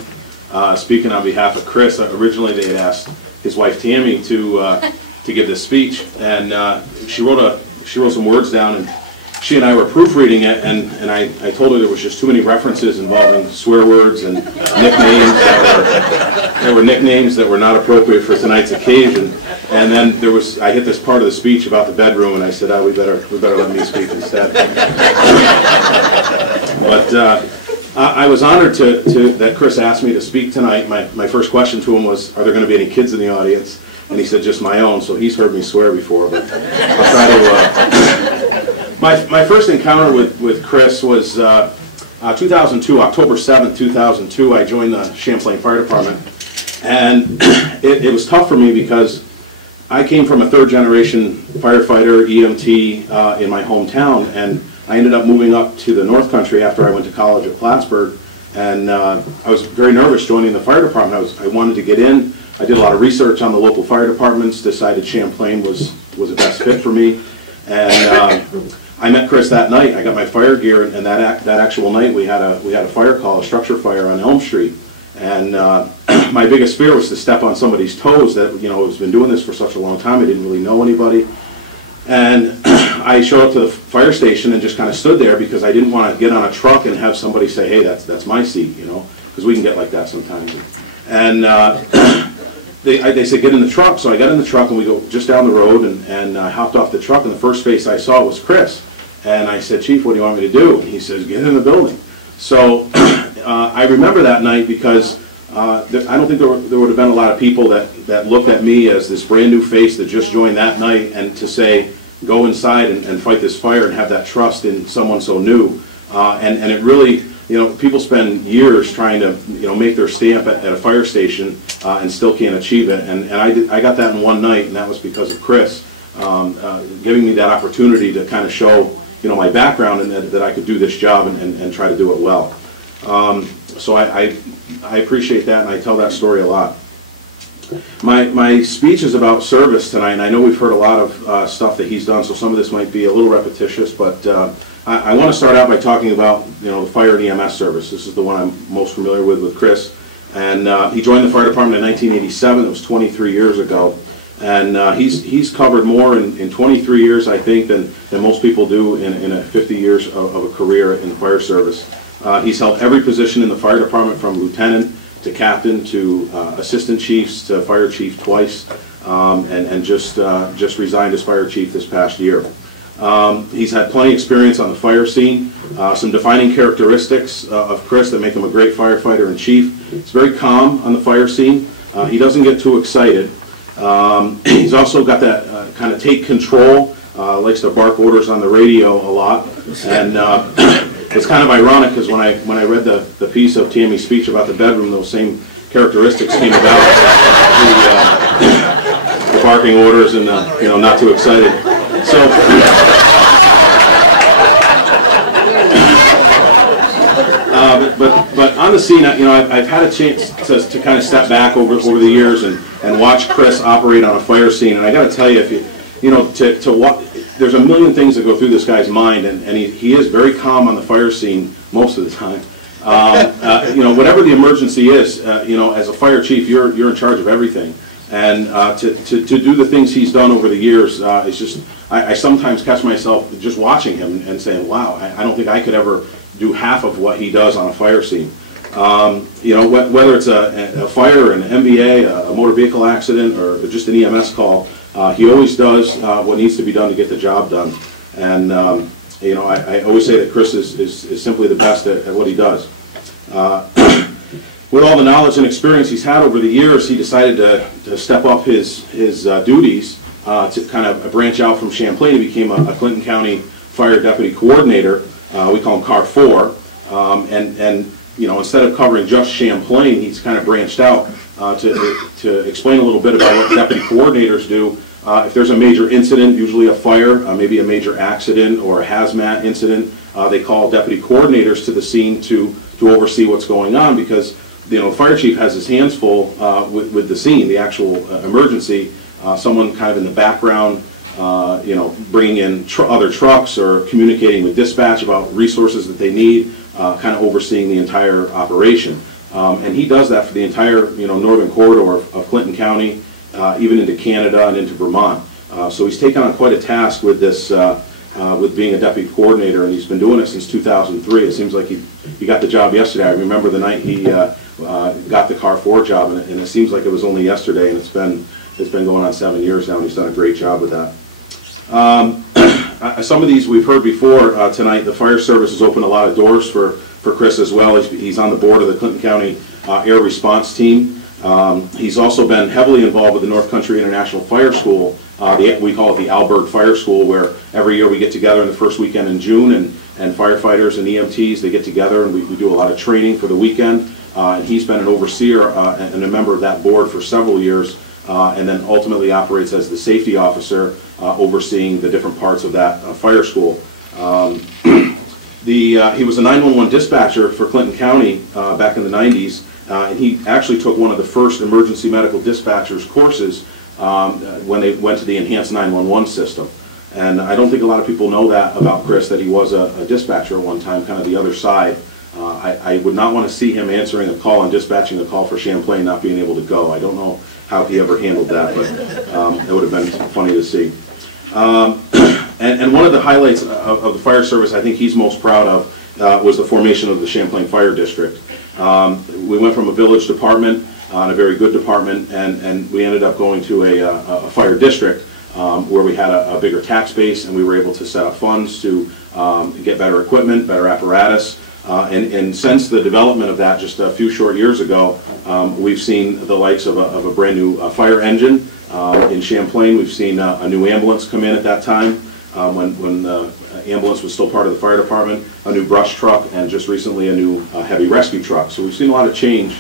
speaking on behalf of Chris. Originally, they had asked his wife Tammy to give this speech, and she wrote some words down, and she and I were proofreading it, and I told her there was just too many references involving swear words and nicknames that were nicknames that were not appropriate for tonight's occasion. And then I hit this part of the speech about the bedroom, and I said, we better let me speak instead. But I was honored that Chris asked me to speak tonight. My first question to him was, are there going to be any kids in the audience? And he said, just my own. So he's heard me swear before, but I'll try to. My first encounter with Chris was 2002, October 7th, 2002. I joined the Champlain Fire Department, and it was tough for me because I came from a third-generation firefighter, EMT, in my hometown, and I ended up moving up to the North Country after I went to college at Plattsburgh, and I was very nervous joining the fire department. I wanted to get in. I did a lot of research on the local fire departments, decided Champlain was the best fit for me, and I met Chris that night. I got my fire gear, and that actual night we had a fire call, a structure fire on Elm Street, and my biggest fear was to step on somebody's toes. That has been doing this for such a long time. I didn't really know anybody, and I showed up to the fire station and just kind of stood there because I didn't want to get on a truck and have somebody say, "Hey, that's my seat," because we can get like that sometimes. And they said, get in the truck. So I got in the truck, and we go just down the road, and I hopped off the truck, and the first face I saw was Chris. And I said, Chief, what do you want me to do? And he says, get in the building. So I remember that night because I don't think there would have been a lot of people that looked at me as this brand new face that just joined that night, and to say, go inside and fight this fire and have that trust in someone so new. And it really, people spend years trying to, make their stamp at a fire station and still can't achieve it. And I got that in one night, and that was because of Chris giving me that opportunity to kind of show, my background and that I could do this job and try to do it well. So I appreciate that, and I tell that story a lot. My speech is about service tonight, and I know we've heard a lot of stuff that he's done, so some of this might be a little repetitious, but I want to start out by talking about the fire and EMS service. This is the one I'm most familiar with Chris. And he joined the fire department in 1987. It was 23 years ago. And he's covered more in 23 years, I think, than most people do in 50 years of a career in the fire service. He's held every position in the fire department, from lieutenant to captain to assistant chiefs to fire chief twice, and just resigned as fire chief this past year. He's had plenty of experience on the fire scene. Some defining characteristics of Chris that make him a great firefighter and chief. He's very calm on the fire scene. He doesn't get too excited. He's also got that kind of take control, likes to bark orders on the radio a lot. And it's kind of ironic because when I read the piece of Tammy's speech about the bedroom, those same characteristics came about. The barking orders and not too excited. So, but on the scene, I've had a chance to kind of step back over the years and watch Chris operate on a fire scene, and I got to tell you, there's a million things that go through this guy's mind, and he is very calm on the fire scene most of the time. Whatever the emergency is, as a fire chief, you're in charge of everything. And to do the things he's done over the years, it's just, I sometimes catch myself just watching him and saying, wow, I don't think I could ever do half of what he does on a fire scene. You know, whether it's a fire, an MVA, a motor vehicle accident, or just an EMS call, he always does what needs to be done to get the job done. And you know, I always say that Chris is simply the best at what he does. With all the knowledge and experience he's had over the years, he decided to step up his duties to kind of branch out from Champlain. He became a Clinton County Fire Deputy Coordinator. We call him CAR 4. And you know, instead of covering just Champlain, he's kind of branched out to explain a little bit about what deputy coordinators do. If there's a major incident, usually a fire, maybe a major accident or a hazmat incident, they call deputy coordinators to the scene to oversee what's going on, because you know, the fire chief has his hands full with the scene, the actual emergency. Someone kind of in the background, you know, bringing in other trucks or communicating with dispatch about resources that they need, kind of overseeing the entire operation. And he does that for the entire, you know, northern corridor of Clinton County, even into Canada and into Vermont. So he's taken on quite a task with this, with being a deputy coordinator, and he's been doing it since 2003. It seems like he got the job yesterday. I remember the night he got the CAR 4 job, and it seems like it was only yesterday, and it's been going on 7 years now, and he's done a great job with that. Some of these we've heard before tonight. The fire service has opened a lot of doors for Chris as well. He's on the board of the Clinton County Air Response Team. He's also been heavily involved with the North Country International Fire School. We call it the Alberg Fire School, where every year we get together in the first weekend in June, and firefighters and EMTs, they get together and we do a lot of training for the weekend. And he's been an overseer and a member of that board for several years, and then ultimately operates as the safety officer, overseeing the different parts of that fire school. He was a 911 dispatcher for Clinton County back in the 90s, and he actually took one of the first emergency medical dispatchers courses when they went to the enhanced 911 system. And I don't think a lot of people know that about Chris, that he was a dispatcher at one time, kind of the other side. I would not want to see him answering a call and dispatching a call for Champlain not being able to go. I don't know how he ever handled that, but it would have been funny to see. And one of the highlights of the fire service I think he's most proud of was the formation of the Champlain Fire District. We went from a village department, a very good department, and we ended up going to a fire district where we had a bigger tax base, and we were able to set up funds to get better equipment, better apparatus. And since the development of that just a few short years ago, we've seen the likes of a brand new fire engine. In Champlain, we've seen a new ambulance come in at that time, when the ambulance was still part of the fire department, a new brush truck, and just recently a new heavy rescue truck. So we've seen a lot of change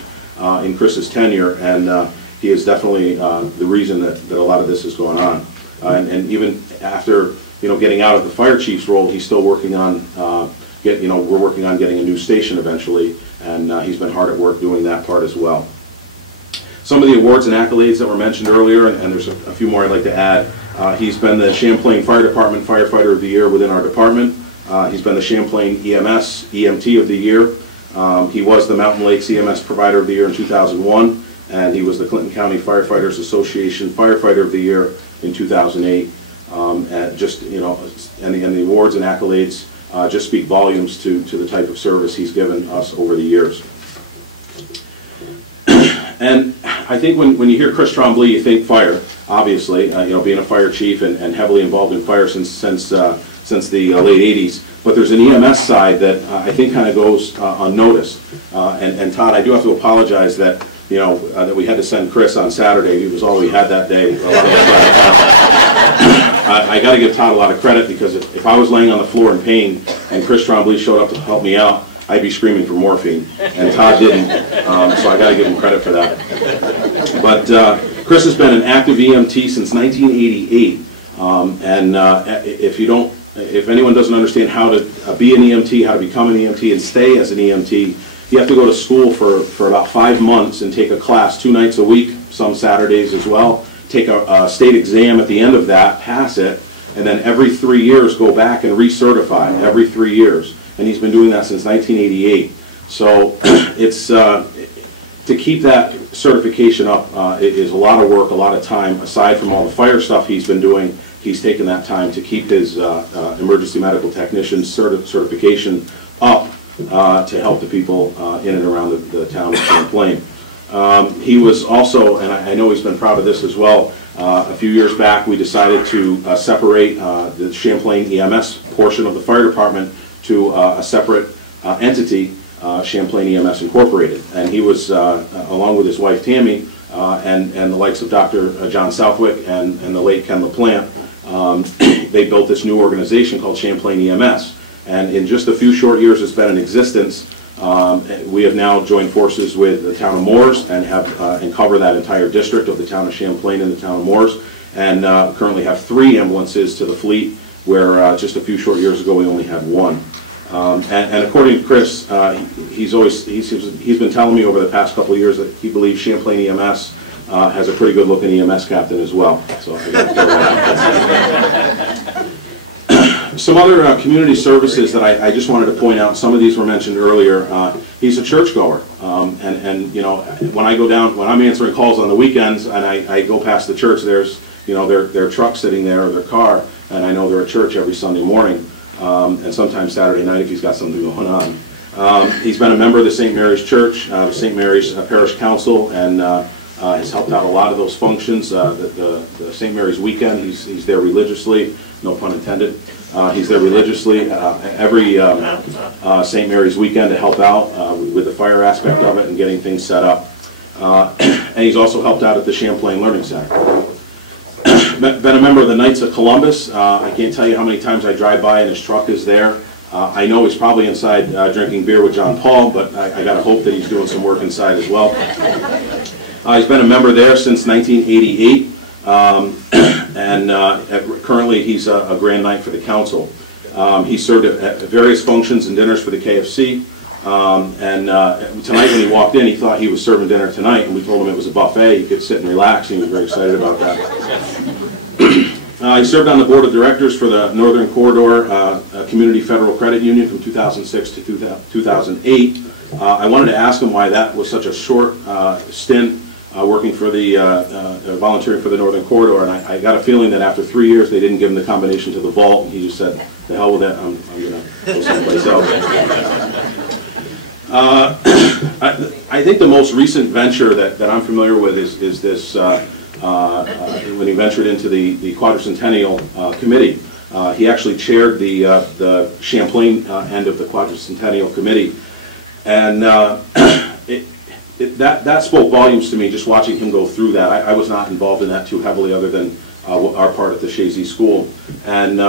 in Chris's tenure, and he is definitely the reason that a lot of this is going on. And even after getting out of the fire chief's role, he's still working on we're working on getting a new station eventually, and he's been hard at work doing that part as well. Some of the awards and accolades that were mentioned earlier, and there's a few more I'd like to add. He's been the Champlain Fire Department Firefighter of the Year within our department. He's been the Champlain EMS EMT of the Year. He was the Mountain Lakes EMS Provider of the Year in 2001, and he was the Clinton County Firefighters Association Firefighter of the Year in 2008. And just and the awards and accolades just speak volumes to the type of service he's given us over the years. And I think when you hear Chris Tremblay, you think fire, obviously, being a fire chief and heavily involved in fire since the late 80s. But there's an EMS side that I think kind of goes unnoticed. And Todd, I do have to apologize that that we had to send Chris on Saturday. He was all we had that day. I got to give Todd a lot of credit, because if I was laying on the floor in pain and Chris Tremblay showed up to help me out, I'd be screaming for morphine, and Todd didn't, so I got to give him credit for that. But Chris has been an active EMT since 1988, if anyone doesn't understand how to be an EMT, how to become an EMT and stay as an EMT, you have to go to school for about 5 months and take a class 2 nights a week, some Saturdays as well, take a state exam at the end of that, pass it, and then every 3 years go back and recertify, every 3 years. And he's been doing that since 1988. So it's to keep that certification up is a lot of work, a lot of time. Aside from all the fire stuff he's been doing, he's taken that time to keep his emergency medical technician certification up to help the people in and around the town of Champlain. He was also, and I know he's been proud of this as well, a few years back we decided to separate the Champlain EMS portion of the fire department to a separate entity, Champlain EMS Incorporated. And he was, along with his wife Tammy, and the likes of Dr. John Southwick and the late Ken LaPlante, they built this new organization called Champlain EMS. And in just a few short years it's been in existence, we have now joined forces with the town of Moores and have and cover that entire district of the town of Champlain and the town of Moores, and currently have 3 ambulances to the fleet, where just a few short years ago we only had 1. And according to Chris, he's been telling me over the past couple of years that he believes Champlain EMS has a pretty good looking EMS captain as well. So I got to throw that out. Some other community services that I just wanted to point out. Some of these were mentioned earlier. He's a churchgoer, and you know, when I go down, when I'm answering calls on the weekends, and I go past the church, there's their truck sitting there or their car, and I know they're at church every Sunday morning, and sometimes Saturday night if he's got something going on. He's been a member of the St. Mary's Church, the St. Mary's Parish Council, and has helped out a lot of those functions. The St. Mary's weekend, he's there religiously, no pun intended. He's there religiously every St. Mary's weekend to help out with the fire aspect of it and getting things set up. And he's also helped out at the Champlain Learning Center. Been a member of the Knights of Columbus. I can't tell you how many times I drive by and his truck is there. I know he's probably inside drinking beer with John Paul, but I got to hope that he's doing some work inside as well. He's been a member there since 1988. And currently he's a Grand Knight for the council. He served at various functions and dinners for the KFC. Tonight when he walked in, he thought he was serving dinner tonight, and we told him it was a buffet. He could sit and relax, and he was very excited about that. He served on the board of directors for the Northern Corridor Community Federal Credit Union from 2006 to 2008. I wanted to ask him why that was such a short stint working for the, volunteering for the Northern Corridor, and I got a feeling that after 3 years they didn't give him the combination to the vault, and he just said, the hell with that, I'm going to go someplace else. I think the most recent venture that I'm familiar with is this, when he ventured into the Quadricentennial Committee. He actually chaired the Champlain end of the Quadricentennial Committee, and that spoke volumes to me, just watching him go through that. I was not involved in that too heavily, other than our part at the Shazy School. And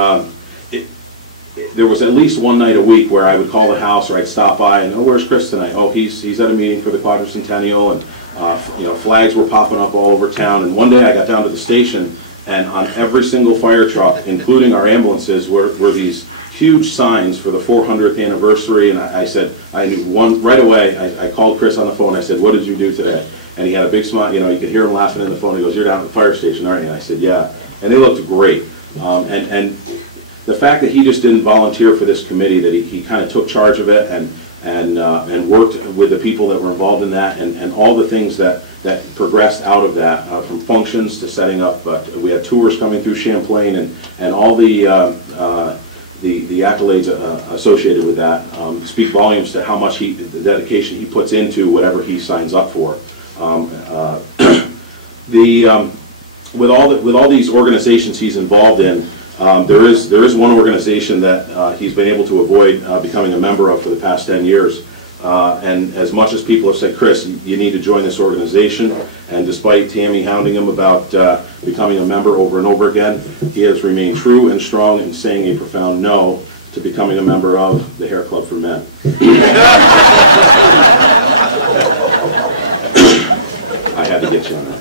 there was at least one night a week where I would call the house, or I'd stop by and, oh, where's Chris tonight? Oh, he's at a meeting for the Quadricentennial, and flags were popping up all over town. And one day I got down to the station, and on every single fire truck, including our ambulances, were these huge signs for the 400th anniversary. And I said, I knew one right away. I called Chris on the phone. I said, what did you do today? And he had a big smile. You could hear him laughing in the phone. He goes, you're down at the fire station, aren't you? And I said, yeah. And they looked great. And the fact that he just didn't volunteer for this committee, that he kind of took charge of it and worked with the people that were involved in that, and all the things that progressed out of that, from functions to setting up. But we had tours coming through Champlain, and all the accolades associated with that speak volumes to how much the dedication he puts into whatever he signs up for. With all these organizations he's involved in, there is one organization that he's been able to avoid becoming a member of for the past 10 years. And as much as people have said, Chris, you need to join this organization, and despite Tammy hounding him about becoming a member over and over again, he has remained true and strong in saying a profound no to becoming a member of the Hair Club for Men. I had to get you on that.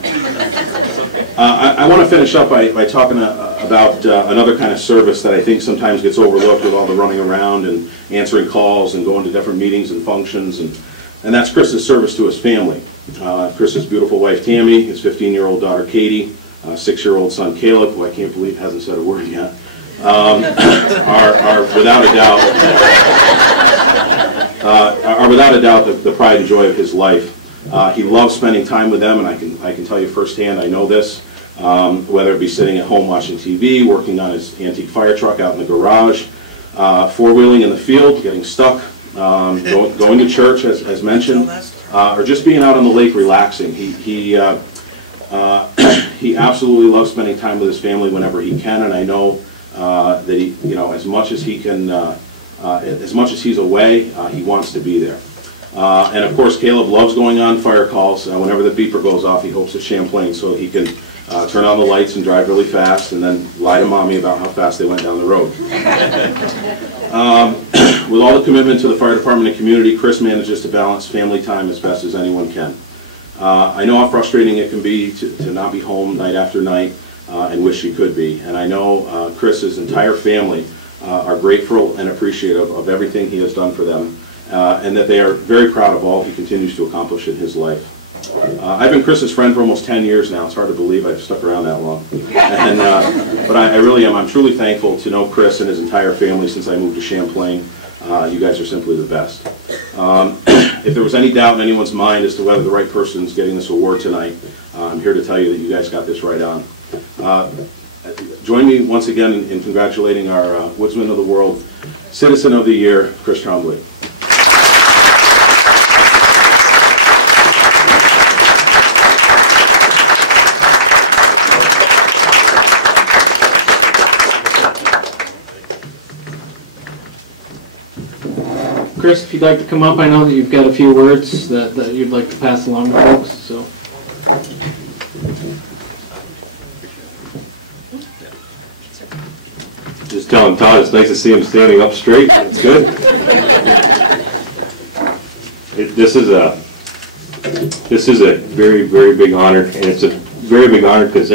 I want to finish up by talking about another kind of service that I think sometimes gets overlooked with all the running around and answering calls and going to different meetings and functions, and that's Chris's service to his family. Chris's beautiful wife Tammy, his 15-year-old daughter Katie, 6-year-old son Caleb, who I can't believe hasn't said a word yet, are without a doubt the pride and joy of his life. He loves spending time with them, and I can tell you firsthand, I know this. Whether it be sitting at home watching TV, working on his antique fire truck out in the garage, four-wheeling in the field, getting stuck, going to church, as mentioned, or just being out on the lake relaxing. He absolutely loves spending time with his family whenever he can, and I know that he, as much as he can, as much as he's away, he wants to be there. And of course, Caleb loves going on fire calls. Whenever the beeper goes off, he hopes it's Champlain so he can turn on the lights and drive really fast and then lie to mommy about how fast they went down the road. With all the commitment to the fire department and community, Chris manages to balance family time as best as anyone can. I know how frustrating it can be to not be home night after night and wish he could be. And I know Chris's entire family are grateful and appreciative of everything he has done for them, and that they are very proud of all he continues to accomplish in his life. I've been Chris's friend for almost 10 years now. It's hard to believe I've stuck around that long. And, but I really am. I'm truly thankful to know Chris and his entire family since I moved to Champlain. You guys are simply the best. If there was any doubt in anyone's mind as to whether the right person is getting this award tonight, I'm here to tell you that you guys got this right on. Join me once again in congratulating our Woodsman of the World, Citizen of the Year, Chris Trombley. Chris, if you'd like to come up, I know that you've got a few words that you'd like to pass along to folks. So. Just telling Todd it's nice to see him standing up straight. It's good. This is a very, very big honor, and it's a very big honor because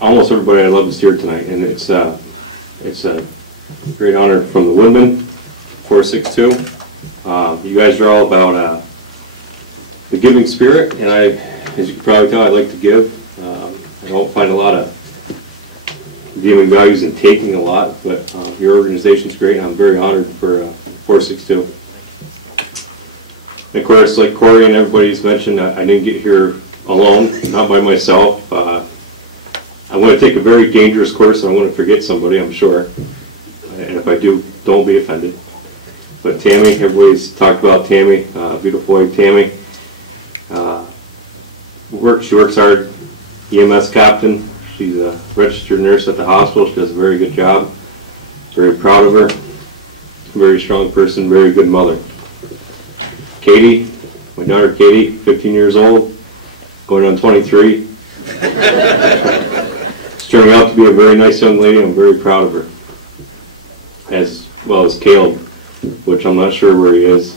almost everybody I love is here tonight, and it's a great honor from the Woodmen 462. You guys are all about the giving spirit, and as you can probably tell, I like to give. I don't find a lot of giving values and taking a lot, but your organization's great, and I'm very honored for 462. And of course, like Corey and everybody's mentioned, I didn't get here alone, not by myself. I'm going to take a very dangerous course, and I'm going to forget somebody, I'm sure. And if I do, don't be offended. But Tammy, everybody's talked about Tammy, beautiful wife Tammy. She works hard, EMS captain. She's a registered nurse at the hospital. She does a very good job. Very proud of her. Very strong person, very good mother. Katie, my daughter Katie, 15 years old, going on 23. She's turning out to be a very nice young lady. I'm very proud of her. As well as Caleb, which I'm not sure where he is.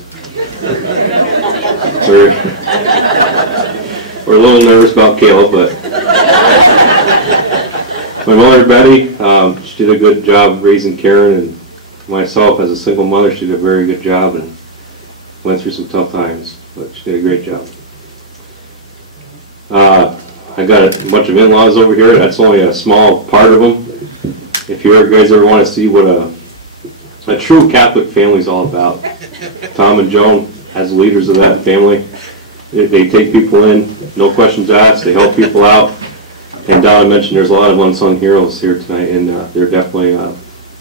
We're a little nervous about Caleb, but my mother Betty, she did a good job raising Karen, and myself as a single mother, she did a very good job and went through some tough times, but she did a great job. I got a bunch of in-laws over here. That's only a small part of them. If you guys ever want to see what a true Catholic family is all about, Tom and Joan, as leaders of that family, they take people in, no questions asked, they help people out. And Donna mentioned there's a lot of unsung heroes here tonight, and they're definitely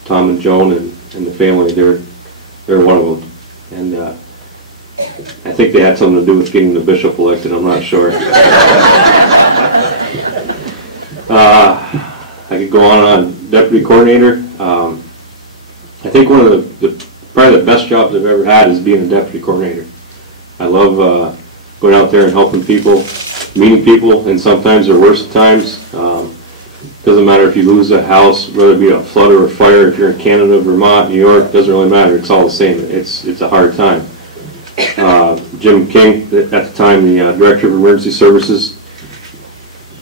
Tom and Joan and the family. They're one of them. And I think they had something to do with getting the bishop elected, I'm not sure. I could go on deputy coordinator. I think one of probably the best jobs I've ever had is being a deputy coordinator. I love going out there and helping people, meeting people, and sometimes they're worse times. Doesn't matter if you lose a house, whether it be a flood or a fire, if you're in Canada, Vermont, New York, doesn't really matter. It's all the same. It's a hard time. Jim King, at the time the Director of Emergency Services,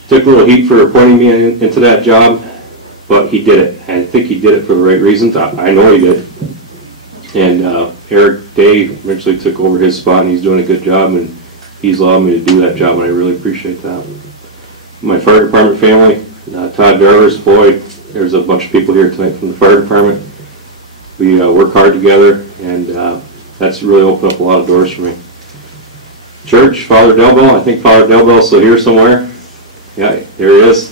took a little heat for appointing me into that job, but he did it. I think he did it for the right reasons. I know he did. And Eric Day eventually took over his spot, and he's doing a good job, and he's allowed me to do that job, and I really appreciate that. My fire department family, Todd Darvers, Floyd, there's a bunch of people here tonight from the fire department. We work hard together, and that's really opened up a lot of doors for me. Church, Father Delbell, I think Father Delbell's still here somewhere. Yeah, there he is.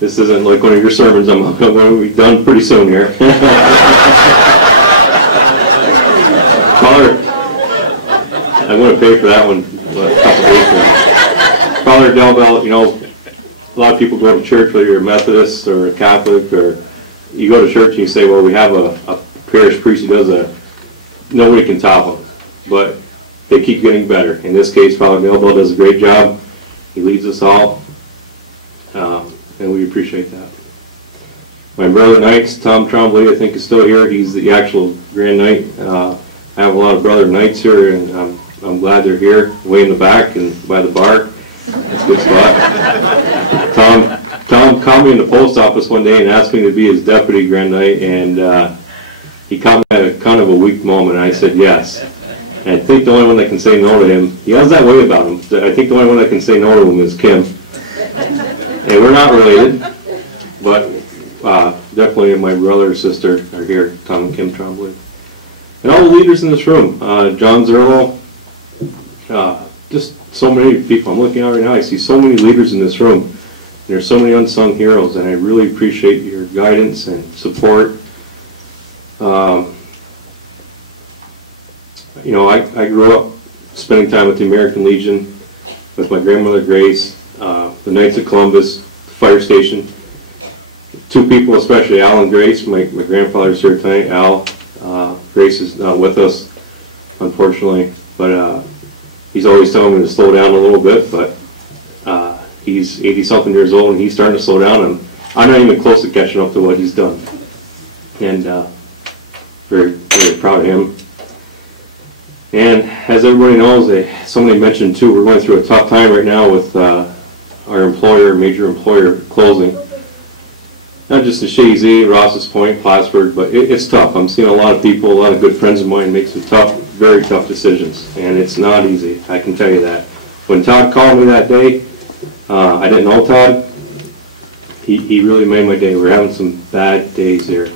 This isn't like one of your sermons. I'm going to be done pretty soon here. I'm going to pay for that one a couple days from now. Father Delbell, you know, a lot of people go to church, whether you're a Methodist or a Catholic, or you go to church and you say, well, we have a parish priest who does nobody can top him. But they keep getting better. In this case, Father Delbell does a great job. He leads us all, and we appreciate that. My brother Knights, Tom Trombley, I think is still here. He's the actual Grand Knight. I have a lot of brother Knights here, and I'm glad they're here, way in the back and by the bar. That's a good spot. Tom called me in the post office one day and asked me to be his deputy Grand Knight, and he caught me at kind of a weak moment, and I said yes. And I think the only one that can say no to him, he has that way about him. I think the only one that can say no to him is Kim. And we're not related, but definitely my brother and sister are here, Tom and Kim Trombley. And all the leaders in this room, John Zerlo, just so many people. I'm looking out right now, I see so many leaders in this room. There's so many unsung heroes, and I really appreciate your guidance and support. You know, I grew up spending time with the American Legion, with my grandmother Grace, the Knights of Columbus, the fire station. Two people, especially Al and Grace. My grandfather's here tonight. Al, Grace is not with us, unfortunately, but he's always telling me to slow down a little bit, but he's 80-something years old, and he's starting to slow down, and I'm not even close to catching up to what he's done. And very, very proud of him. And as everybody knows, somebody mentioned too, we're going through a tough time right now with our major employer closing. Not just in Shazy, Ross's Point, Plattsburgh, but it's tough. I'm seeing a lot of people, a lot of good friends of mine make some tough, very tough decisions, and it's not easy, I can tell you that. When Todd called me that day, I didn't know Todd. He really made my day. We're having some bad days here,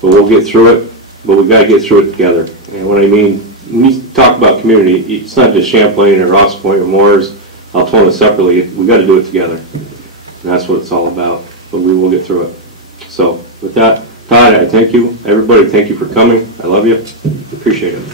but we'll get through it, but we've got to get through it together. And what I mean, when you talk about community, it's not just Champlain or Ross Point or Moores, Altona separately. We've got to do it together. And that's what it's all about. But we will get through it. So with that, Todd, I thank you. Everybody, thank you for coming. I love you. Appreciate it.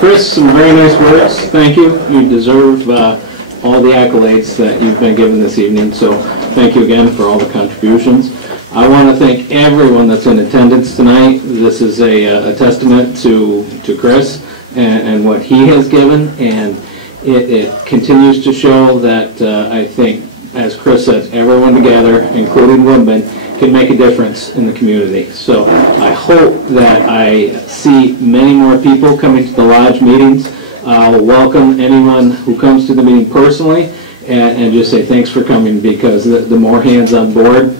Chris, some very nice words. Thank you. You deserve all the accolades that you've been given this evening, so thank you again for all the contributions. I want to thank everyone that's in attendance tonight. This is a testament to Chris and what he has given, and it continues to show that I think, as Chris said, everyone together, including Woodmen, can make a difference in the community. So I hope that I see many more people coming to the Lodge meetings. I'll welcome anyone who comes to the meeting personally and just say thanks for coming, because the more hands on board,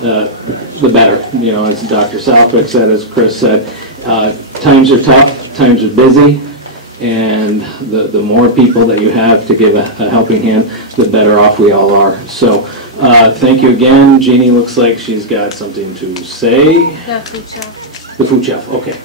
the better. You know, as Dr. Southwick said, as Chris said, times are tough, times are busy, and the more people that you have to give a helping hand, the better off we all are. So thank you again. Jeannie looks like she's got something to say. The food shelf. The food shelf, okay.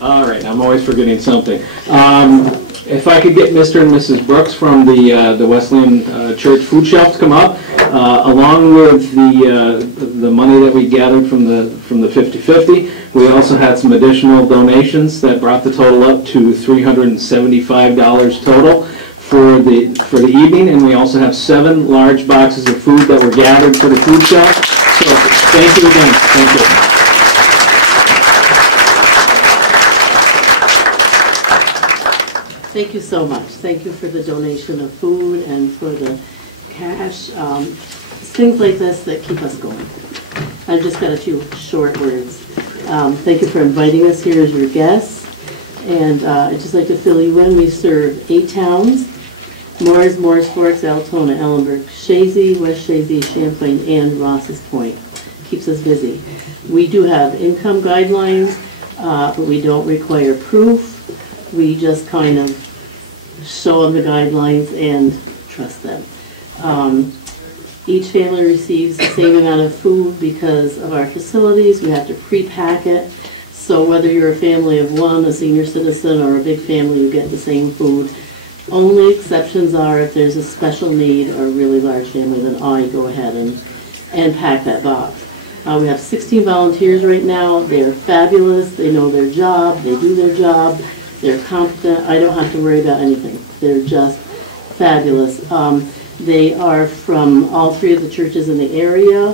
All right, I'm always forgetting something. If I could get Mr. and Mrs. Brooks from the Wesleyan Church Food Shelf to come up, along with the money that we gathered from the 50-50, we also had some additional donations that brought the total up to $375 total for the evening, and we also have 7 large boxes of food that were gathered for the food shelf. So thank you again. Thank you. Thank you so much. Thank you for the donation of food and for the cash. It's things like this that keep us going. I've just got a few short words. Thank you for inviting us here as your guests. And I'd just like to fill you in. We serve 8 towns Morris Forks, Altona, Ellenburg, Shazy, West Shazy, Champlain, and Ross's Point. Keeps us busy. We do have income guidelines, but we don't require proof. We just kind of show them the guidelines and trust them. Each family receives the same amount of food because of our facilities. We have to pre-pack it. So whether you're a family of one, a senior citizen, or a big family, you get the same food. Only exceptions are if there's a special need or a really large family, then I go ahead and pack that box. We have 16 volunteers right now. They're fabulous. They know their job. They do their job. They're competent. I don't have to worry about anything. They're just fabulous. They are from all three of the churches in the area,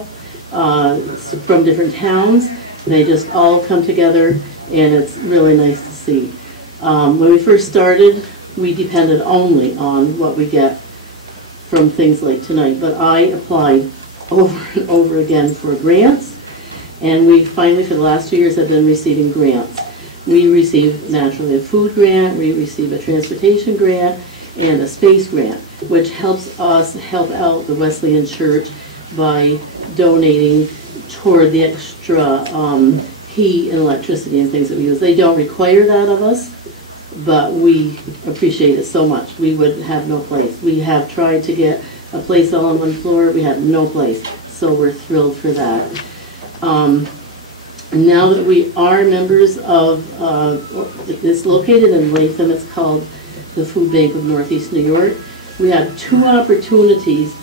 from different towns. They just all come together, and it's really nice to see. When we first started, we depended only on what we get from things like tonight, but I applied over and over again for grants, and we finally, for the last 2 years, have been receiving grants. We receive naturally a food grant, we receive a transportation grant, and a space grant, which helps us help out the Wesleyan Church by donating toward the extra heat and electricity and things that we use. They don't require that of us, but we appreciate it so much. We would have no place. We have tried to get a place all on one floor. We have no place, so we're thrilled for that. Now that we are members of, it's located in Latham, it's called the Food Bank of Northeast New York. We have 2 opportunities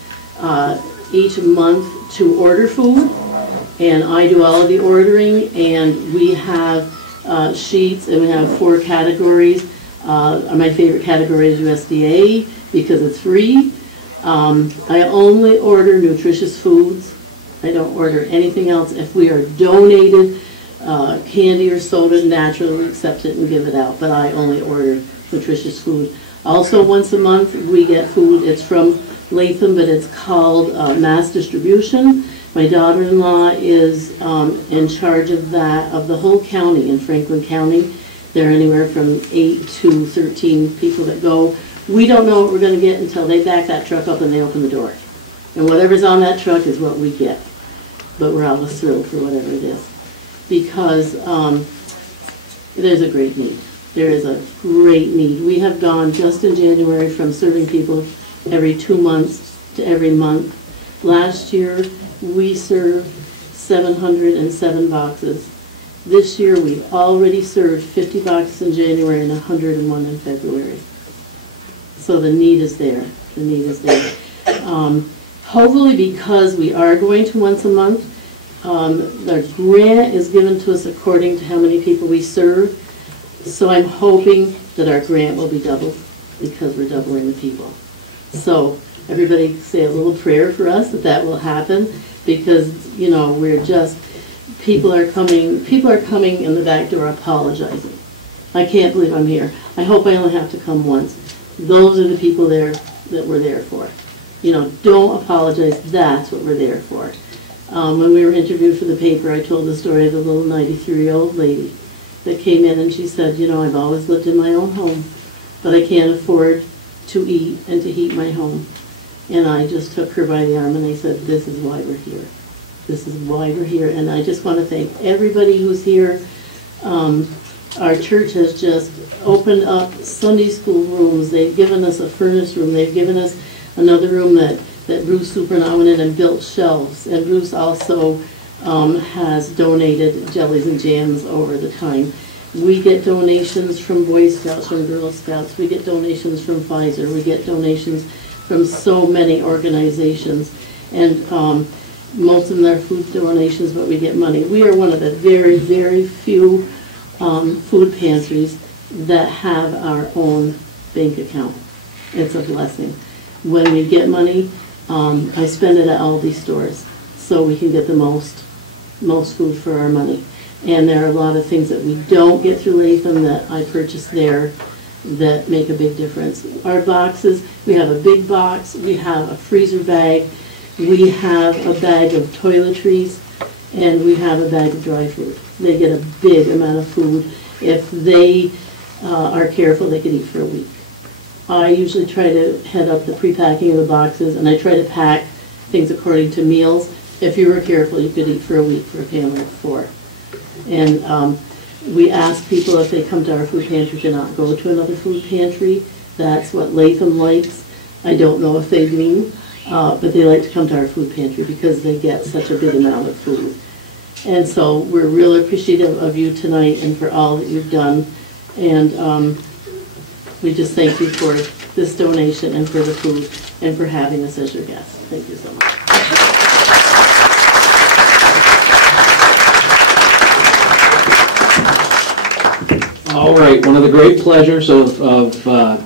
each month to order food, and I do all of the ordering, and we have sheets, and we have 4 categories. My favorite category is USDA because it's free. I only order nutritious foods. I don't order anything else. If we are donated candy or soda, naturally we accept it and give it out, but I only order nutritious food. Also, once a month we get food. It's from Latham, but it's called mass distribution. My daughter-in-law is in charge of that, of the whole county in Franklin County. There are anywhere from 8 to 13 people that go. We don't know what we're going to get until they back that truck up and they open the door. And whatever's on that truck is what we get. But we're always thrilled for whatever it is. Because there's a great need. There is a great need. We have gone just in January from serving people every 2 months to every month. Last year, we served 707 boxes. This year, we've already served 50 boxes in January and 101 in February. So the need is there. The need is there. Hopefully, because we are going to once a month, the grant is given to us according to how many people we serve. So I'm hoping that our grant will be doubled because we're doubling the people. So everybody say a little prayer for us that that will happen, because, you know, we're just, people are coming in the back door apologizing. I can't believe I'm here. I hope I only have to come once. Those are the people there that we're there for. You know, don't apologize. That's what we're there for. When we were interviewed for the paper, I told the story of the little 93-year-old lady that came in and she said, you know, I've always lived in my own home, but I can't afford to eat and to heat my home. And I just took her by the arm and I said, this is why we're here. This is why we're here. And I just want to thank everybody who's here. Our church has just opened up Sunday school rooms. They've given us a furnace room. They've given us another room that Bruce Super and I went in and built shelves. And Bruce also has donated jellies and jams over the time. We get donations from Boy Scouts, from Girl Scouts. We get donations from Pfizer. We get donations from so many organizations. And most of them are food donations, but we get money. We are one of the very, very few food pantries that have our own bank account. It's a blessing. When we get money, I spend it at Aldi stores so we can get the most food for our money. And there are a lot of things that we don't get through Latham that I purchase there that make a big difference. Our boxes, we have a big box, we have a freezer bag, we have a bag of toiletries, and we have a bag of dry food. They get a big amount of food. If they are careful, they could eat for a week. I usually try to head up the pre-packing of the boxes, and I try to pack things according to meals. If you were careful, you could eat for a week for a family of 4. And we ask people if they come to our food pantry to not go to another food pantry. That's what Latham likes. I don't know if they mean, but they like to come to our food pantry because they get such a big amount of food. And so we're really appreciative of you tonight and for all that you've done. And we just thank you for this donation and for the food and for having us as your guests. Thank you so much. All right, one of the great pleasures of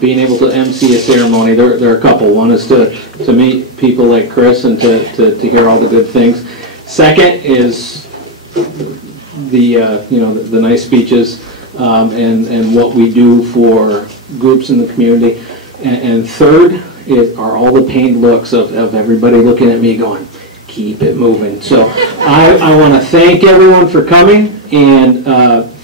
being able to MC a ceremony, there are a couple. One is to meet people like Chris and to hear all the good things. Second is the nice speeches and what we do for groups in the community. And third are all the pained looks of everybody looking at me going, keep it moving. So I want to thank everyone for coming, and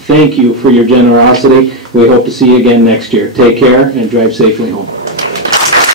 thank you for your generosity. We hope to see you again next year. Take care and drive safely home.